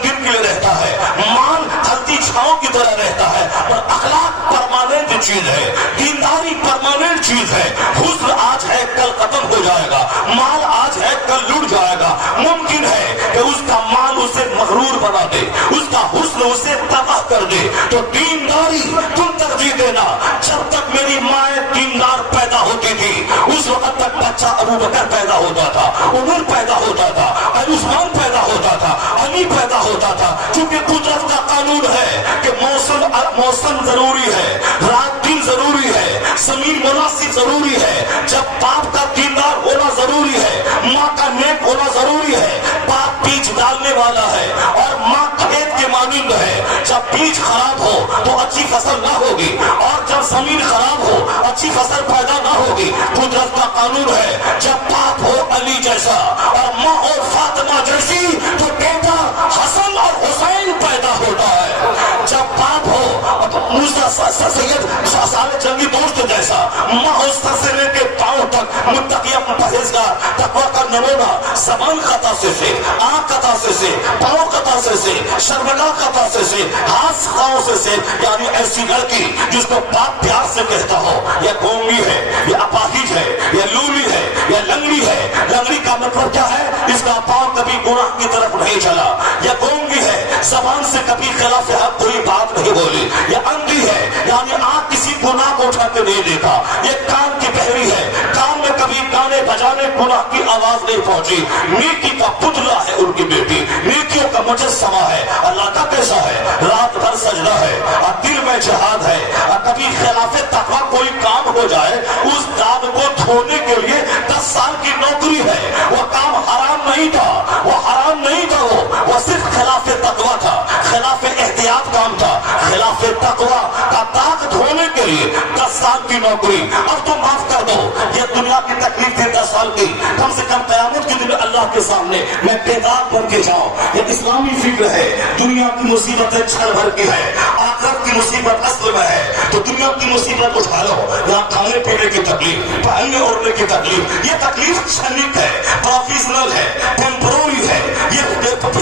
دن کے لیے رہتا ہے, مال ہلدی چھاؤں کی طرح رہتا ہے, اور اخلاق پرماننٹ چیز ہے, دینداری پرماننٹ چیز ہے. حسن آج ہے کل ختم ہو جائے گا, مال آج ہے کل لٹ جائے گا. ممکن ہے کہ اس کا مال اسے مغرور بنا دے, اس کا حسن اسے تباہ کر دے. تو دینداری تم ترجیح دینا. جب تک میری ماں دیندار پیدا ہوتی تھی اس وقت تک بچہ ابو بکر پیدا ہوتا تھا, عمر پیدا ہوتا تھا, عثمان پیدا ہوتا تھا, علی پیدا ہوتا تھا. چونکہ قدرت کا قانون ہے کہ موسم ضروری ہے, رات دن ضروری ہے, زمین مناسب ضروری ہے. جب باپ کا دیندار ہونا ضروری ہے, ماں کا نیک ہونا ضروری ہے. باپ بیج ڈالنے والا ہے اور ماں کھیت کے مانند ہے. جب بیج خراب ہو تو اچھی فصل نہ ہوگی, اور جب زمین خراب ہو اچھی فصل پیدا نہ ہوگی. قدرت کا قانون ہے جب باپ ہو علی جیسا اور ماں ہو فاطمہ جیسی تو بیٹا حسن اور حسین پیدا ہوتا ہے. جب باپ ہو سید سارے جنگی دوست جیسا, ماں ہو سر سے لے کے پاؤں تک متقی پرہیزگار تقویٰ کا نمونہ, زبان خطاصے سے, آنکھ خطاصے سے, پاؤں خطاصے سے, شرمگاہ خطاصے سے, ہاتھ خطاصے سے. یعنی ایسی لڑکی جس کو باپ پیار سے کہتا ہو یا گونگی ہے یا اپاہج ہے یا لولی ہے یا لنگڑی ہے. لنگڑی کا مطلب کیا ہے, اس کا پاؤں کبھی گناہ کی طرف نہیں چلا. یا گونگی ہے, زبان سے کبھی خلاف حق کوئی بات نہیں بولی. یا اندھی ہے, یعنی آنکھ کسی گناہ کو اٹھا کے نہیں دیکھا. یہ کان کی بہری ہے, کان میں کبھی گانے بجانے گناہ کی آواز نہیں پہنچی. نیکی کا پتلا ہے ان کی بیٹی, نیکیوں کا مجسمہ ہے. اللہ کا کیسا ہے, رات بھر سجدہ ہے اور دل میں جہاد ہے. اور کبھی خلاف تقویٰ کوئی کام ہو جائے, اس داغ کو دھونے کے لیے 10 سال کی نوکری ہے. وہ کام حرام نہیں تھا, وہ حرام نہیں تھا, وہ صرف خلاف تقویٰ تھا, خلاف احتیاط کام تھا. خلاف تقویٰ کا داغ دھونے کے لیے 10 سال کی نوکری. اب تو معاف کر دو, یہ دنیا کی تکلیف تھی 10 سال کی, کم سے کم قیامت کے دن اللہ کے سامنے میں بیدار بن کے جاؤں. یہ اسلامی فکر ہے. دنیا کی مصیبتیں چھل بھر کی ہے, آخرت کی مصیبت اصل میں ہے. تو دنیا کی مصیبت اٹھا لو, یہاں کھانے پینے کی تکلیف, پہننے اوڑھنے کی تکلیف. یہ تکلیف چھنک ہے, پروفیشنل ہے, ٹیمپروری ہے. یہ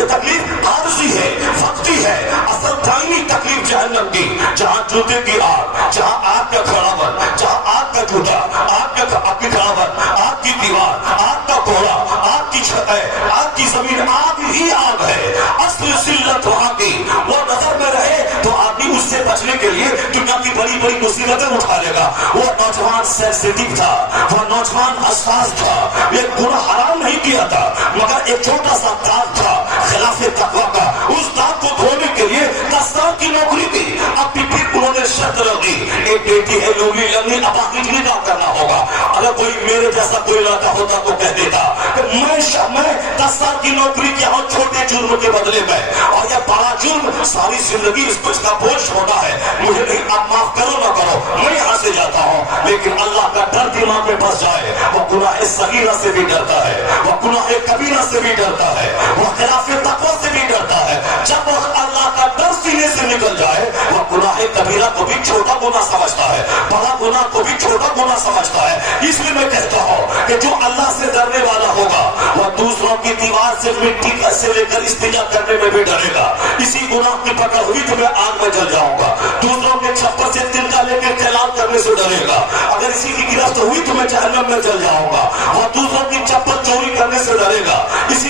تکلیف عارضی ہے, وقتی ہے. اصل دائمی تکلیف جہنم کی, جہاں جوتے کی آگ, جہاں آگ کا کھڑاون, جہاں آگ کا جوتا, آگ کی کھڑاون, آگ کی دیوار, آگ کا کوڑا, آگ کی چھت ہے, آگ کی زمین, آگ ہی آگ ہے. اصل ذلت وہاں کی. وہ نظر میں رہے تو آدمی اس سے بچنے کے لیے دنیا کی بڑی بڑی مصیبتیں اٹھا لے گا. وہ نوجوان سینسیٹیو تھا, وہ نوجوان حساس تھا, ایک گناہ حرام نہیں کیا تھا, مگر ایک چھوٹا سا داغ تھا خلاف تقویٰ کا. اس داغ کو دھونے کے لیے 10 سال کی نوکری دی. اب بھی انہوں نے شرط رکھی, ایک بیٹی ہے لولی لنگڑی, اپاہج نکاح کرنا ہوگا. اگر کوئی میرے جیسا کوئی لڑکا ہوتا تو کہہ دیتا کہ میں 10 سال کی نوکری کیا ہوں چھوٹے جرم کے بدلے میں, اور یہ بڑا جرم ساری زندگی اس کا بوجھ ہوتا ہے. مجھے نہیں, آپ معاف کرو نہ کرو, میں یہاں سے جاتا ہوں. لیکن اللہ کا ڈر دماغ میں بس جائے. وہ گناہ صغیرہ سے بھی ڈرتا ہے, وہ گناہ کبیرہ سے بھی ڈرتا ہے, وہ خلاف تقویٰ سے بھی ڈرتا ہے. جب وہ اللہ کا ڈر سینے سے نکل جائے, وہ گناہ کبیرہ کو بھی چھوٹا گناہ سمجھتا ہے, بڑا گناہ کو بھی چھوٹا گناہ سمجھتا ہے. اس لیے میں کہتا ہوں کہ جو اللہ سے ڈرنے والا ہوگا وہ وہ دوسروں کی دیوار سے مٹی سے لے کر استنجا کرنے میں بھی ڈرے گا، اسی گناہ کی پکڑ ہوئی تو میں آگ میں جل جاؤں گا، دوسروں کے چھپر سے تنکا لے کے خیال کرنے سے ڈرے گا، اگر اسی کی گرفت ہوئی تو میں جہنم میں جل جاؤں گا، وہ دوسروں کی چپل چوری کرنے سے ڈرے گا، اس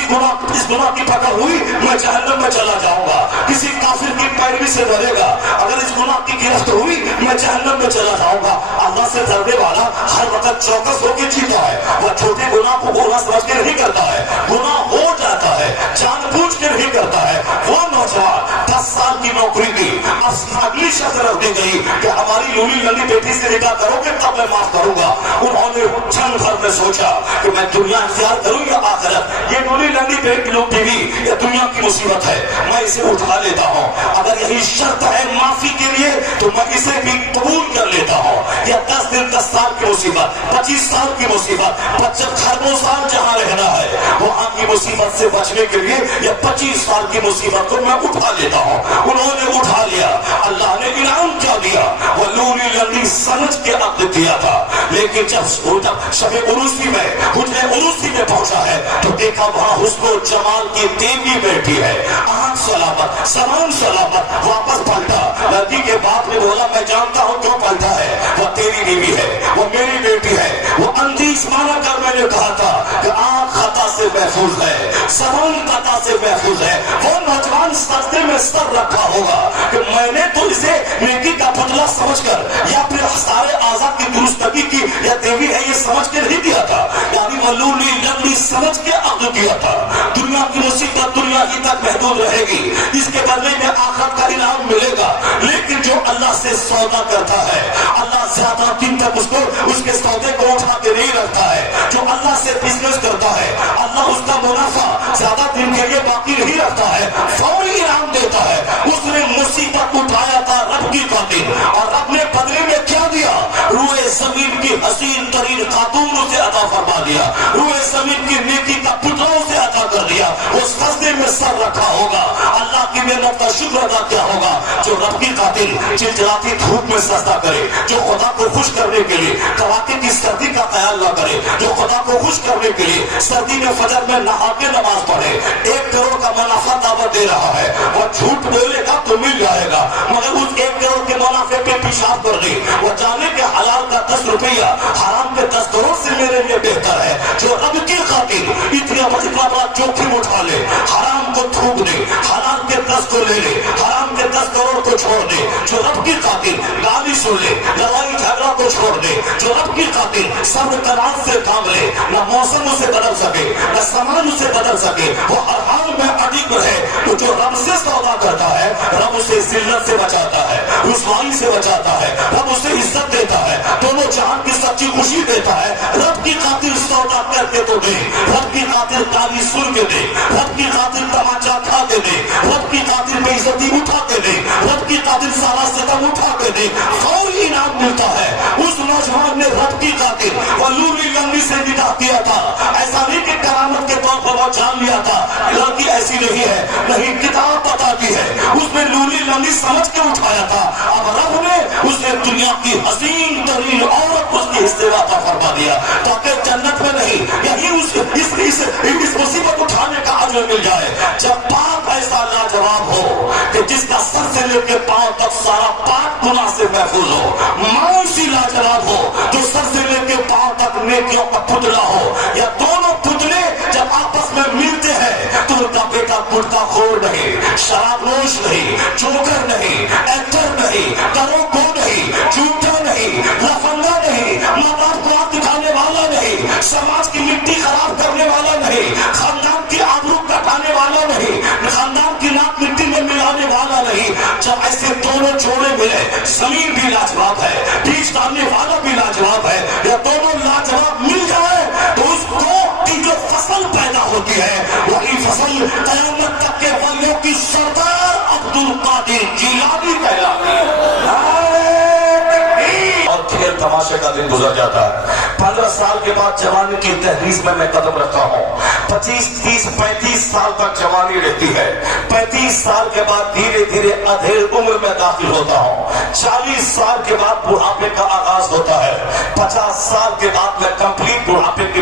گناہ کی پکڑ ہوئی میں جہنم میں چلا جاؤں گا، کسی کافر کی پیروی سے ڈرے گا، اگر اس گناہ کی گرفت ہوئی میں جہنم میں چلا جاؤں گا۔ اللہ سے ڈرنے والا ہر وقت چوکس ہو کے جیتا ہے، وہ چھوٹے گناہ کو گناہ سمجھ کے نہیں کرتا ہے، گناہ ہو جاتا ہے، جان بوجھ کے نہیں کرتا ہے۔ وہ نوجوان 10 سال کی نوکری کی، اگلی شرط رکھ دی گئی کہ ہماری لولی لنگی بیٹی سے نکاح کرو گے تب میں معاف کروں گا۔ انہوں نے چند بھر میں سوچا کہ میں دنیا اختیار کروں یا آخرت، یہ لولی لنگی بیوی یہ دنیا کی مصیبت ہے، میں اسے اٹھا لیتا ہوں، اگر یہی شرط ہے معافی کے لیے تو میں اسے بھی قبول کر لیتا ہوں۔ یا 10 دن 10 سال کی مصیبت، 25 سال کی مصیبت، 25 خربوں سال جہاں رہنا ہے وہاں کی مصیبت سے بچنے کے لیے یا 25 سال کی مصیبت کو میں اٹھا لیتا ہوں۔ انہوں نے اٹھا لیا، اللہ نے انعام کیا دیا، وہ لولی لنگی سمجھ کے عقد دیا تھا، لیکن جب شب عروسی میں حجرے عروسی میں پہنچا ہے تو دیکھا وہاں حسن و جمال کی دیوی بیٹھی ہے، آنکھ سلامت، سامان سلامت، واپس پلٹا۔ لڑکی کے باپ نے بولا میں جانتا ہوں کیوں پلٹا ہے، وہ تیری بیوی ہے، وہ میری بیٹی ہے، وہ اندیش مانا کر میں نے کہا تھا کہ آنکھ خطا سے محفوظ ہے، سامان خطا سے محفوظ ہے۔ وہ نوجوان سجدے میں سر رکھا ہوگا کہ میں نے تو اسے نیکی کا پتلا سمجھ کر یا پھر سارے اعضاء کی درستگی کی یا دیوی ہے یہ سمجھ کے نہیں دیا تھا، یعنی ملولی لنگی سمجھ کے عقد کیا تھا۔ دنیا کی مصیبت دنیا ہی تک محدود رہے گی، اس کے بدلے میں آخرت کا انعام ملے گا، لیکن جو اللہ سے سودا کرتا ہے اللہ زیادہ دن تک اس کے سودے کو اٹھا کے نہیں رکھتا ہے۔ جو اللہ سے بزنس کرتا ہے اللہ اس کا منافع زیادہ دن کے لیے باقی نہیں رکھتا ہے، فوری انعام دیتا ہے۔ اس نے مصیبت اٹھایا تھا رب کی خاطر اور رب نے بدلے میں کیا دیا، روئے زمین کی حسین ترین خاتون اسے عطا فرما دیا، روئے زمین کی نیکی کا پتلا اسے عطا کر دیا۔ اس سجدے میں سر رکھا ہوگا، اللہ کی نعمت کا شکر ادا کیا ہوگا۔ جو رب کی خاطر چلچلاتی دھوپ میں سجدہ کرے، جو خدا کو خوش کرنے کے لیے کواکب کی سردی کا خیال نہ کرے، جو خدا کو خوش کرنے کے لیے سردی میں فجر میں نہا کے نماز پڑھے، 1 کروڑ کا منافع دعوت دے رہا ہے اور جھوٹ بولے گا تو مل جائے گا، مگر اس 1 کروڑ کے منافع پہ پیشاب کر دے، وہ جانے کہ حلال کا 10 روپیہ حرام کے 10 کروڑ سے میرے لیے بہتر ہے۔ جو رب کی خاطر اتنا بڑا جوخم اٹھا لے، حرام کو تھوک دے، حلال کے 10 کو لے لے، حرام کے 10 کروڑ کو چھوڑ دے، جو رب کی خاطر گالی سن لے، لڑائی جھگڑا کو چھوڑ دے، جو رب کی خاطر صبر تناز سے کام لے، نہ موسم اسے بدل سکے نہ سامان اسے بدل سکے، وہ ہر حال میں اڑگ رہے، تو جو رب سے سودا کرتا ہے رب اسے ذلت سے بچاتا ہے، رسوائی سے بچاتا ہے، رب اسے عزت دیتا ہے، دونوں جہان کی سچی خوشی دیتا ہے۔ رب کی خاطر سودا کر کے تو دے، رب کی خاطر گالی سن کے دے، رب کی خاطر تماچا کھا کے دے، رب کی خاطر بے عزتی اٹھا کے دے، رب کی خاطر سارا ستم اٹھا کے دے، فوری انعام ملتا ہے۔ اس نوجوان نے رب کی خاطر وہ لولی لنگی سے نکاح کیا تھا، ایسا نہیں کہ کرامت کے طور پر وہ جان لیا تھا لڑکی ایسی نہیں ہے، نہیں کتاب بتاتی ہے اس نے لولی لنگی سمجھ کے اٹھایا تھا، اب رب نے اسے دنیا کی حسین ترین عورت کو اس کی حصے عطا فرما دیا تاکہ جنت میں نہیں یہی اس مصیبت اٹھانے کا اجر مل جائے۔ جب پاک ایسا لاجواب ہو کہ جس کا سر سے لے کے پاؤں تک سارا پاک گناہ سے محفوظ ہو، ماں اسی لاجواب ہو جو سر سے لے کے پاؤں تک نیکیوں کا پتلا ہو، یا دونوں پتلے جب آپس میں ملتے ہیں تو ان کا بیٹا گٹکا خور نہیں، شراب نوش نہیں، جوکر نہیں، ایکٹر نہیں، دروغ نہیں، جھوٹا نہیں، لفنگا نہیں، ماں باپ کو آنکھ دکھانے والا نہیں، سماج کی مٹی خراب کرنے والا نہیں، خاندان کی آبرو کٹانے والا نہیں، خاندان کی ناک مٹی میں ملانے والا نہیں۔ جب ایسے دونوں جوڑے ملے، زمین بھی لاجواب ہے، بیج ڈالنے والا بھی لاجواب ہے، یا دونوں لاجواب مل جائے تو اس کو کی جو فصل پیدا ہوتی ہے وہی فصل قیامت تک کے ولیوں کی سردار عبد القادر جیلانی کہلاتی ہے۔ اور پھر تماشے کا دن گزر جاتا ہے، 15 سال کے بعد جوانی کی تحریز میں قدم رکھتا ہوں، 25 30 35 سال تک جوانی رہتی ہے، 35 سال کے بعد دھیرے دھیرے ادھیڑ عمر میں داخل ہوتا ہوں، 40 سال کے بعد بڑھاپے کا آغاز ہوتا ہے، 50 سال کے بعد میں کمپلیٹ بڑھاپے کے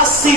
80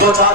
2-4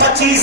25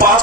5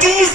30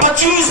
25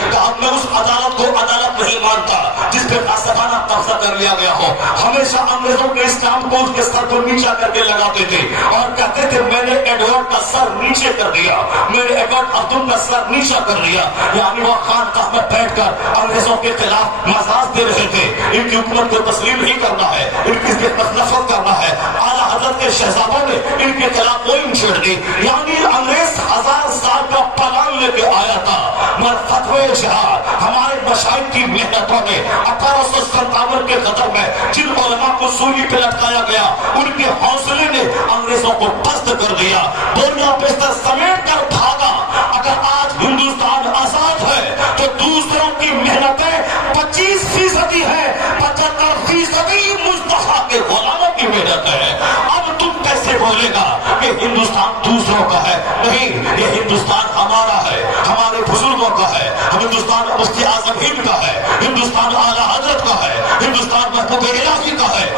کہ اب میں اس عدالت کو عدالت نہیں مانتا جس پہ فاسقانہ قبضہ کر لیا گیا ہو. ہمیشہ انگریزوں کے اسلام کو اس کے سر کو نیچا کر کے لگاتے تھے اور کہتے تھے میں نے ایڈورڈ کا سر نیچے کر دیا, میں نے ایڈورڈ عبدال کا سر نیچا کر دیا. یعنی وہ خانقاہ میں بیٹھ کر انگریزوں کے خلاف مزاج دے رہے تھے. ان کی حکومت کو تسلیم نہیں کرنا ہے, ان کی نفرت کرنا ہے. اعلیٰ حضرت کے شہزادوں نے ان کے خلاف کوئی چھیڑ دی. یعنی انگریز 1000 سال کا پلان لے کے آیا تھا, مگر فتوے جہاد ہمارے مشائخ کی محنتوں میں 1857 کے غدر میں جن علماء کو سولی پہ لٹکایا گیا ان کے حوصلے نے انگریزوں کو پست کر دیا. بوریا بستر سمیٹ کر بھاگا. اگر آج ہندوستان آزاد ہے تو دوسروں کی محنتیں 25% ہے, 75% مصطفیٰ کے غلاموں کی محنت ہے. اب تم کیسے بولے گا کہ ہندوستان دوسروں کا ہے؟ نہیں, یہ ہندوستان ہمارا ہے, ہمارے بزرگوں کا ہے. ہندوستان مفتی اعظم ہند کا ہے, ہندوستان اعلیٰ حضرت کا ہے, ہندوستان محبوب الہی کا ہے,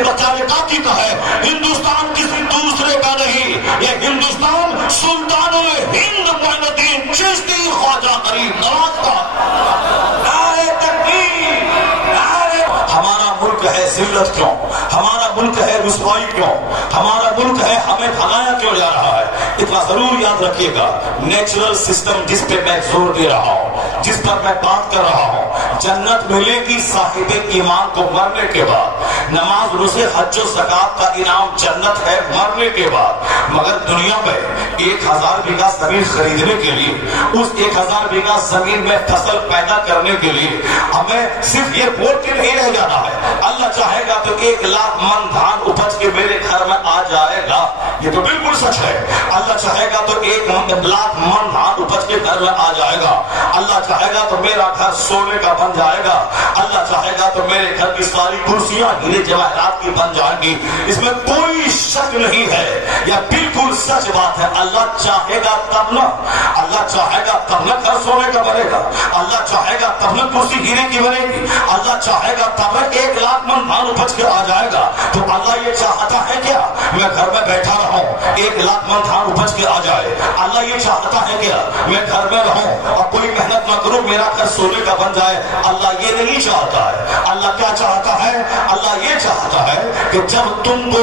بچانے کافی کا ہے. ہندوستان کسی دوسرے کا نہیں, یہ ہندوستان سلطان ہند معین الدین چشتی خواجہ غریب نواز کا. نعرہ تکبیر, ہمارا ملک ہے ذلت کیوں, ہمارا ملک ہے رسوائی کیوں, ہمارا ملک ہے ہمیں بھگایا کیوں جا رہا ہے؟ اتنا ضرور یاد رکھیے گا, نیچرل سسٹم جس پہ میں زور دے رہا ہوں, جس پر میں بات کر رہا ہوں, جنت ملے گی صاحب ایمان کو مرنے کے بعد. نماز روزے حج و زکات کا انعام جنت ہے مرنے کے بعد. مگر دنیا میں 1000 بیگھہ زمین خریدنے کے لیے, اس 1000 بیگھہ زمین میں فصل پیدا کرنے کے لیے ہمیں صرف یہ بول کے نہیں رہ جانا ہے اللہ چاہے گا تو 1 لاکھ من دھان اپج کے میرے گھر میں آ جائے گا. یہ تو بالکل سچ ہے. اللہ چاہے گا تو 1 لاکھ من دھان اپج کے گھر میں آ جائے گا. اللہ چاہے گا تو میرا گھر سونے کا بن جائے گا. اللہ چاہے گا تو میرے گھر کی ساری کرسیاں ہیرے جواہرات کی بن جائیں گی. اس میں کوئی شک نہیں ہے, یہ بالکل سچ بات ہے. اللہ چاہے گا تب نہ, اللہ چاہے گا تب نہ گھر سونے کا بنے گا, اللہ چاہے گا تب نہ کرسی ہیرے کی بنے گی, اللہ چاہے گا تب نہ 1 لاکھ من دھان اپج کے آ جائے گا. تو اللہ یہ چاہتا ہے کیا میں گھر میں بیٹھا رہوں 1 لاکھ من دھان اپج کے آ جائے؟ اللہ یہ چاہتا ہے کیا میں گھر میں رہوں اور کوئی محنت نہ کروں میرا گھر سونے کا بن جائے؟ اللہ یہ نہیں چاہتا ہے. اللہ کیا چاہتا ہے؟ اللہ یہ چاہتا ہے کہ جب تم کو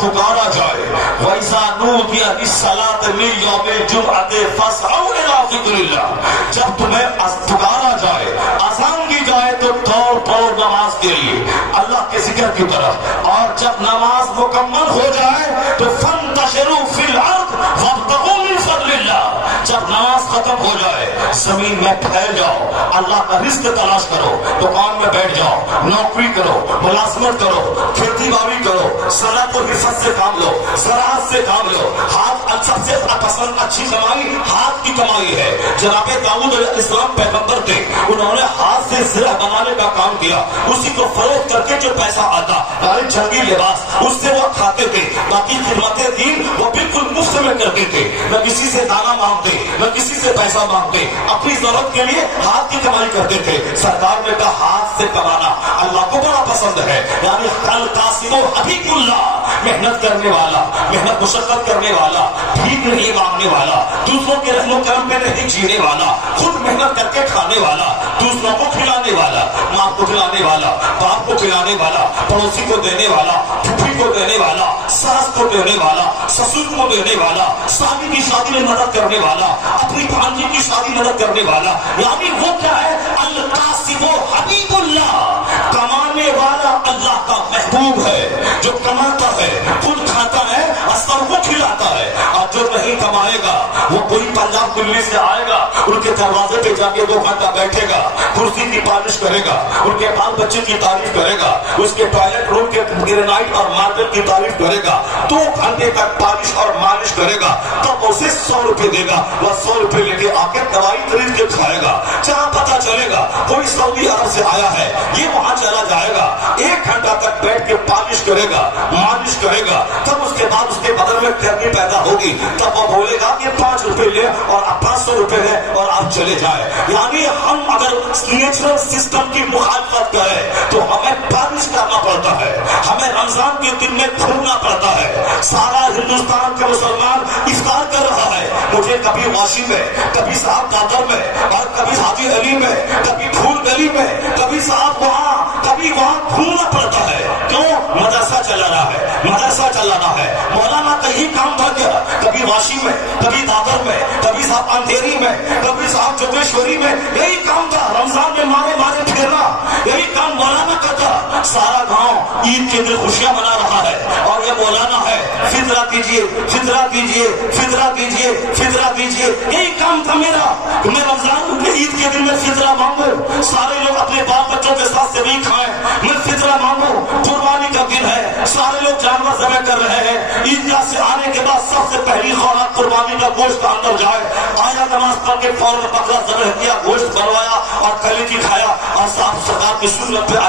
پکارا جائے وَإِذَا نُودِيَ لِلصَّلَاةِ مِن يَوْمِ الْجُمْعَةِ فَاسْعَوْا إِلَىٰ ذِكْرِ اللَّهِ. جب تمہیں پکارا جائے, اذان دی جائے تو دوڑ نماز کے لیے اللہ کے ذکر کی طرف. اور جب نماز مکمل ہو جائے تو فَانتَشِرُوا فِي الْأَرْضِ وَابْتَغُوا مِن فَضْلِ اللَّهِ. جب نماز ختم ہو جائے زمین میں پھیل جاؤ, اللہ کا رزق تلاش کرو, دکان میں بیٹھ جاؤ, نوکری کرو, ملازمت کرو, کھیتی باڑی کرو, صنعت و حرفت سے کام لو, زراعت سے کام لو. ہاتھ سب سے پسند اچھی کمائی ہاتھ کی کمائی ہے. جناب داؤد علیہ السلام پیغمبر تھے, انہوں نے ہاتھ سے زرع بنانے کا کام کیا, اسی کو فروخت کر کے جو پیسہ آتا یعنی جنگی لباس اس سے وہ کھاتے تھے. باقی خدمت دین وہ بالکل مفت میں کرتے تھے, نہ کسی سے دانا مانگتے نہ کسی سے پیسہ مانگتے, اپنی ضرورت کے لیے ہاتھ کی کمائی کرتے تھے. سرکار نے کہا ہاتھ سے کمانا اللہ کو بڑا پسند ہے. یعنی القاسم حبیب اللہ, محنت کرنے والا, محنت مشقت کرنے والا, بھیک نہیں مانگنے والا, دوسروں کے رحم و کرم پہ نہیں جینے والا, خود محنت کر کے کھانے والا, دوسروں کو کھلانے والا, ماں کو کھلانے والا, باپ کو کھلانے والا, پڑوسی کو دینے والا, پھوپھی کو دینے والا, ساس کو دینے والا, سسر کو دینے والا, شادی کی شادی میں مدد کرنے والا, اپنی بھانجی کی شادی مدد کرنے والا. یعنی وہ کیا ہے؟ القاسم حبیب اللہ, کمانے والا اللہ کا محبوب ہے. جو کماتا ہے خود کھاتا ہے اور سب کو کھلاتا ہے, اور جو نہیں کمائے گا وہ کوئی پنجاب دلی سے آئے گا, ان کے دروازے پہ جا کے 2 گھنٹہ بیٹھے گا, کرسی کی پالش کرے گا, ان کے بال بچے کی تعریف کرے گا, اس کے ٹوائلٹ روم کے گرینائٹ اور ماربل کی تعریف کرے گا, 2 گھنٹے تک پالش اور مالش کرے گا, تب اسے 100 روپے دے گا. وہ 100 روپے لے کے آ کے دوائی خرید کے کھائے گا. جہاں پتا چلے گا کوئی سعودی عرب سے آیا ہے یہ وہاں چلا جائے گا, 1 گھنٹہ تک بیٹھ کے پالش کرے گا, مالش کرے گا, تب اس کے بعد اس کے بدن میں گرمی پیدا ہوگی, تب وہ بولے گا کہ 5 روپے لے اور 500 روپے ہے اور آپ چلے جائیں. یعنی ہم اگر نیچرل سسٹم کی مخالفت کریں تو ہمیں پالش کرنا پڑتا ہے, ہمیں رمضان کے دن میں گھومنا پڑتا ہے. سارا ہندوستان کا مسلمان افطار کر رہا ہے, مجھے کبھی واشی میں، کبھی صاحب دادر میں، اور کبھی حاجی علی میں، کبھی پھول گلی میں، کبھی صاحب وہاں، کبھی وہاں گھومنا پڑتا ہے. کیوں؟ مدرسہ چلانا ہے، مدرسہ چلانا ہے. مولانا کا یہی کام تھا کیا؟ کبھی واشی میں، کبھی دادر میں، کبھی صاحب اندھیری میں، کبھی صاحب جوگیشوری میں. یہی کام تھا. رمضان میں مارے مارے پھیرنا، یہی کام مولانا کا تھا. سارا گاؤں عید کے دن خوشیاں منا رہا ہے اور یہ مولانا ہے فطرہ دیجیے، فطرہ دیجیے، فطرہ دیجیے، فطرہ دیجیے. یہی کام تھا میرا کہ میں رمضان کے عید کے دن میں فطرہ مانگوں. سارے لوگ اپنے بال بچوں کے ساتھ سبھی کھائیں، میں فطرہ مانگوں. قربانی کا دن ہے، سارے لوگ جانور ذبح کر رہے ہیں. عیدگاہ سے آنے کے بعد سب سے پہلی خوراک قربانی کا گوشت اندر جائے. آیا نماز پڑھ کے فوراً بکرا ذبح کیا، گوشت بنوایا اور کلیجی کھایا اور صاحب سرکار کی سنت پہ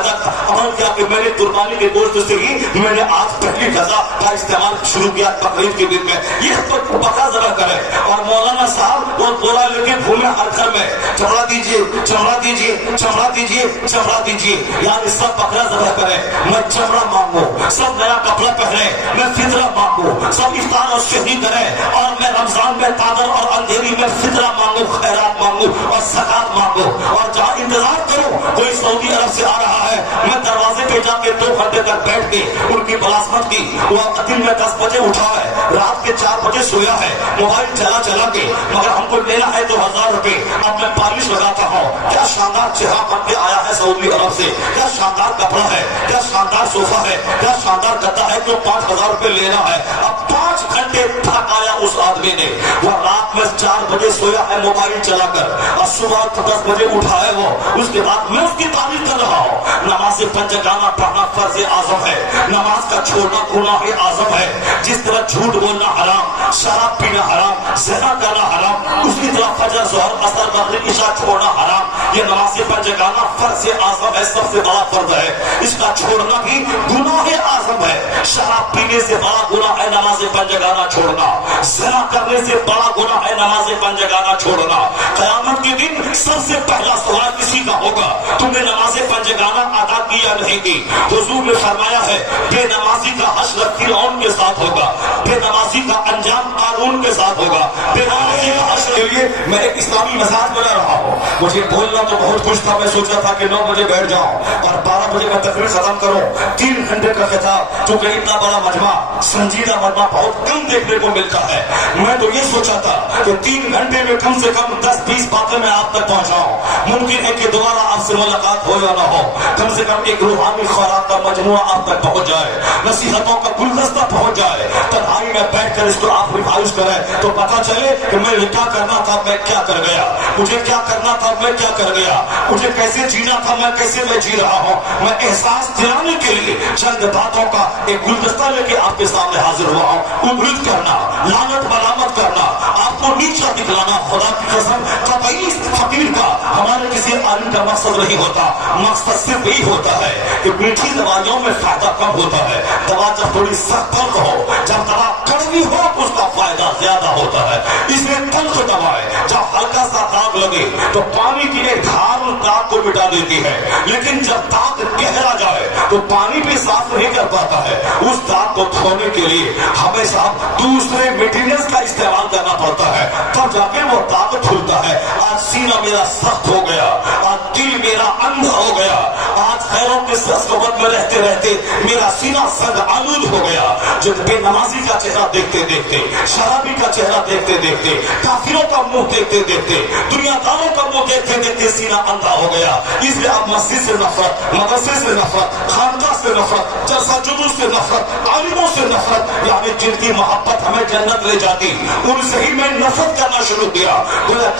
عمل کیا کہ میں نے قربانی کے گوشت سے ہی میں نے آج پہلی غذا کا استعمال شروع کیا بقرعید کے دن میں. یہ تو بکرا ذبح کرے اور مولانا صاحب وہ گولا لے کے گھومے ہر گھر میں، چمڑا دیجیے، چمڑا دیجیے، چمڑا دیجیے، چمڑا دیجیے. یعنی سب بکرا ذبح کرے، میں چمڑا مانگوں. سب نیا کپڑا پہنے، میں فطرہ مانگوں. سب افطار اور شہری کرے اور میں رمضان میں تادر اور اندھیری میں فطرہ مانگوں، خیرات مانگوں اور زکات مانگوں. اور جہاں انتظار کروں کوئی سعودی عرب سے آ رہا ہے، میں دروازے پہ جا کے 2 گھنٹے تک بیٹھ کے ان کی ملازمت کی. وہ دن میں 10 بجے اٹھا ہے، رات کے 4 بجے سویا ہے، موبائل چلا چلا کے، مگر ہم کو لینا ہے 2000 روپے. اب میں پالش لگاتا ہوں. کیا شاندار چہرہ بن کے آیا ہے سعودی عرب سے، کیا شاندار کپڑا ہے، کیا شاندار صوفہ ہے، کیا شاندار گدا ہے. تو 5000 روپے لینا ہے. اب 5 گھنٹے تھک آیا اس آدمی نے. وہ رات میں 4 بجے سویا ہے موبائل چلا کر اور صبح 10 بجے اٹھا ہے وہ. اس کے بعد میں اس کی تعریف کر رہا ہوں. نماز پنجگانہ پڑھنا فرض اعظم ہے، نماز کا چھوڑنا گناہ اعظم ہے. جس طرح جھوٹ بولنا حرام، شراب پینا حرام، زنا کرنا حرام، اسی طرح فجر، ظہر، عصر، مغرب، عشاء چھوڑنا حرام. یہ نماز پنجگانہ فرض اعظم ہے، سب سے بڑا فرض ہے. اس کا چھوڑنا بھی گناہ اعظم ہے. شراب پینے سے بڑا گناہ ہے نماز پنجگانہ چھوڑنا. زنا کرنے سے بڑا گناہ ہے نماز پنجگانہ چھوڑنا. قیامت کے دن سب سے پہلا سوال کسی کا ہوگا، تم نے نماز پنجگانہ ادا کی یا نہیں کی. حضور نے فرمایا ہے بے نمازی کا حشر فرعون کے ساتھ ہوگا، بے نمازی کا انجام قارون کے ساتھ ہوگا. بے نمازی کا حشر کے لیے میں ایک اسلامی مزاج بنا رہا ہوں. مجھے بولنا تو بہت کچھ تھا، میں سوچا تھا کہ 9 بجے بیٹھ جاؤں اور 12 بجے میں تقریر ختم کروں. 3 گھنٹے کا خطاب، چونکہ اتنا بڑا مجمع، سنجیدہ مجمع بہت کم دیکھنے کو ملتا ہے. میں تو یہ سوچا تھا کہ 3 گھنٹے میں کم سے کم 10-20 باتیں میں آپ تک پہنچاؤں. ممکن ہے کہ دوبارہ آپ سے ملاقات ہو یا نہ ہو، کم سے کم ایک روحانی خوراک کا مجموعہ آپ تک پہنچ جائے، نصیحتوں کا گلدستہ پہنچ جائے. تنہائی میں بیٹھ کر اس کو آپ ریوائز کریں تو پتا چلے کہ میں کیا کرنا تھا، میں کیا کر گیا. مجھے کیا کرنا تھا، میں کیا کر گیا. مجھے کیسے جینا تھا، میں کیسے میں جی رہا ہوں. میں احساس دلانے کے لیے چند باتوں کا ایک گلدستہ لے کے آپ کے سامنے حاضر ہوا ہوں. امید کرنا، لعنت ملامت کرنا، آپ کو نیچا دکھلانا خدا کی قسم قطعی فقیر کا، ہمارے کسی عالم کا مقصد نہیں ہوتا. مقصد صرف یہی ہوتا ہے کہ میٹھی دوائیوں میں فائدہ کم ہوتا ہے. دوا جب تھوڑی سخت تلخ ہو، جب دوا کڑوی ہو تو اس کا فائدہ زیادہ ہوتا ہے. اس لیے تلخ دوائیں جب ہلکا سا داغ لگے تو پانی کی ایک دھار ان داغ کو مٹا دیتی ہے، لیکن جب داغ گہرا جائے تو پانی بھی صاف نہیں کر پاتا ہے. اس داغ کو دھونے کے لیے ہمیشہ دوسرے میٹیریلز کا استعمال کرنا پڑتا ہے، تب جا کے وہ داغ کھلتا ہے. آج سینہ میرا سخت ہو گیا، آج دل میرا اندھا ہو گیا، آج خیروں کے صحبت میں رہتے رہتے میرا سینہ سنگ آلود ہو گیا. جو بے نمازی کا چہرہ دیکھتے دیکھتے، شرابی کا چہرہ دیکھتے دیکھتے، کافروں کا منہ دیکھتے دیکھتے، دنیا داروں کا منہ دیکھتے دیکھتے سینہ اندھا ہو گیا. اس لیے اب مسجد سے نفرت، مدرسے سے نفرت، خانقاہ سے نفرت، جلسہ جلوس سے نفرت، عالموں سے نفرت، یعنی جن کی محبت ہمیں جنت لے جاتی ان سے ہی میں نفرت کرنا شروع کیا.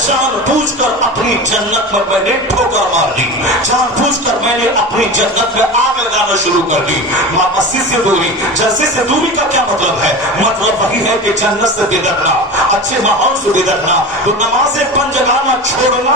جان بوجھ کر اپنی جنت میں نے ٹھوکر مار دی، جان بوجھ کر میں نے اپنی جنت میں آگ لگانا شروع کر دی. مسجد سے دوری، جلسے سے دوری کا کیا مطلب ہے؟ مطلب وہی ہے کہ جنت سے بگڑنا، اچھے ماحول سے بگڑنا. تو نماز پنجگانہ چھوڑنا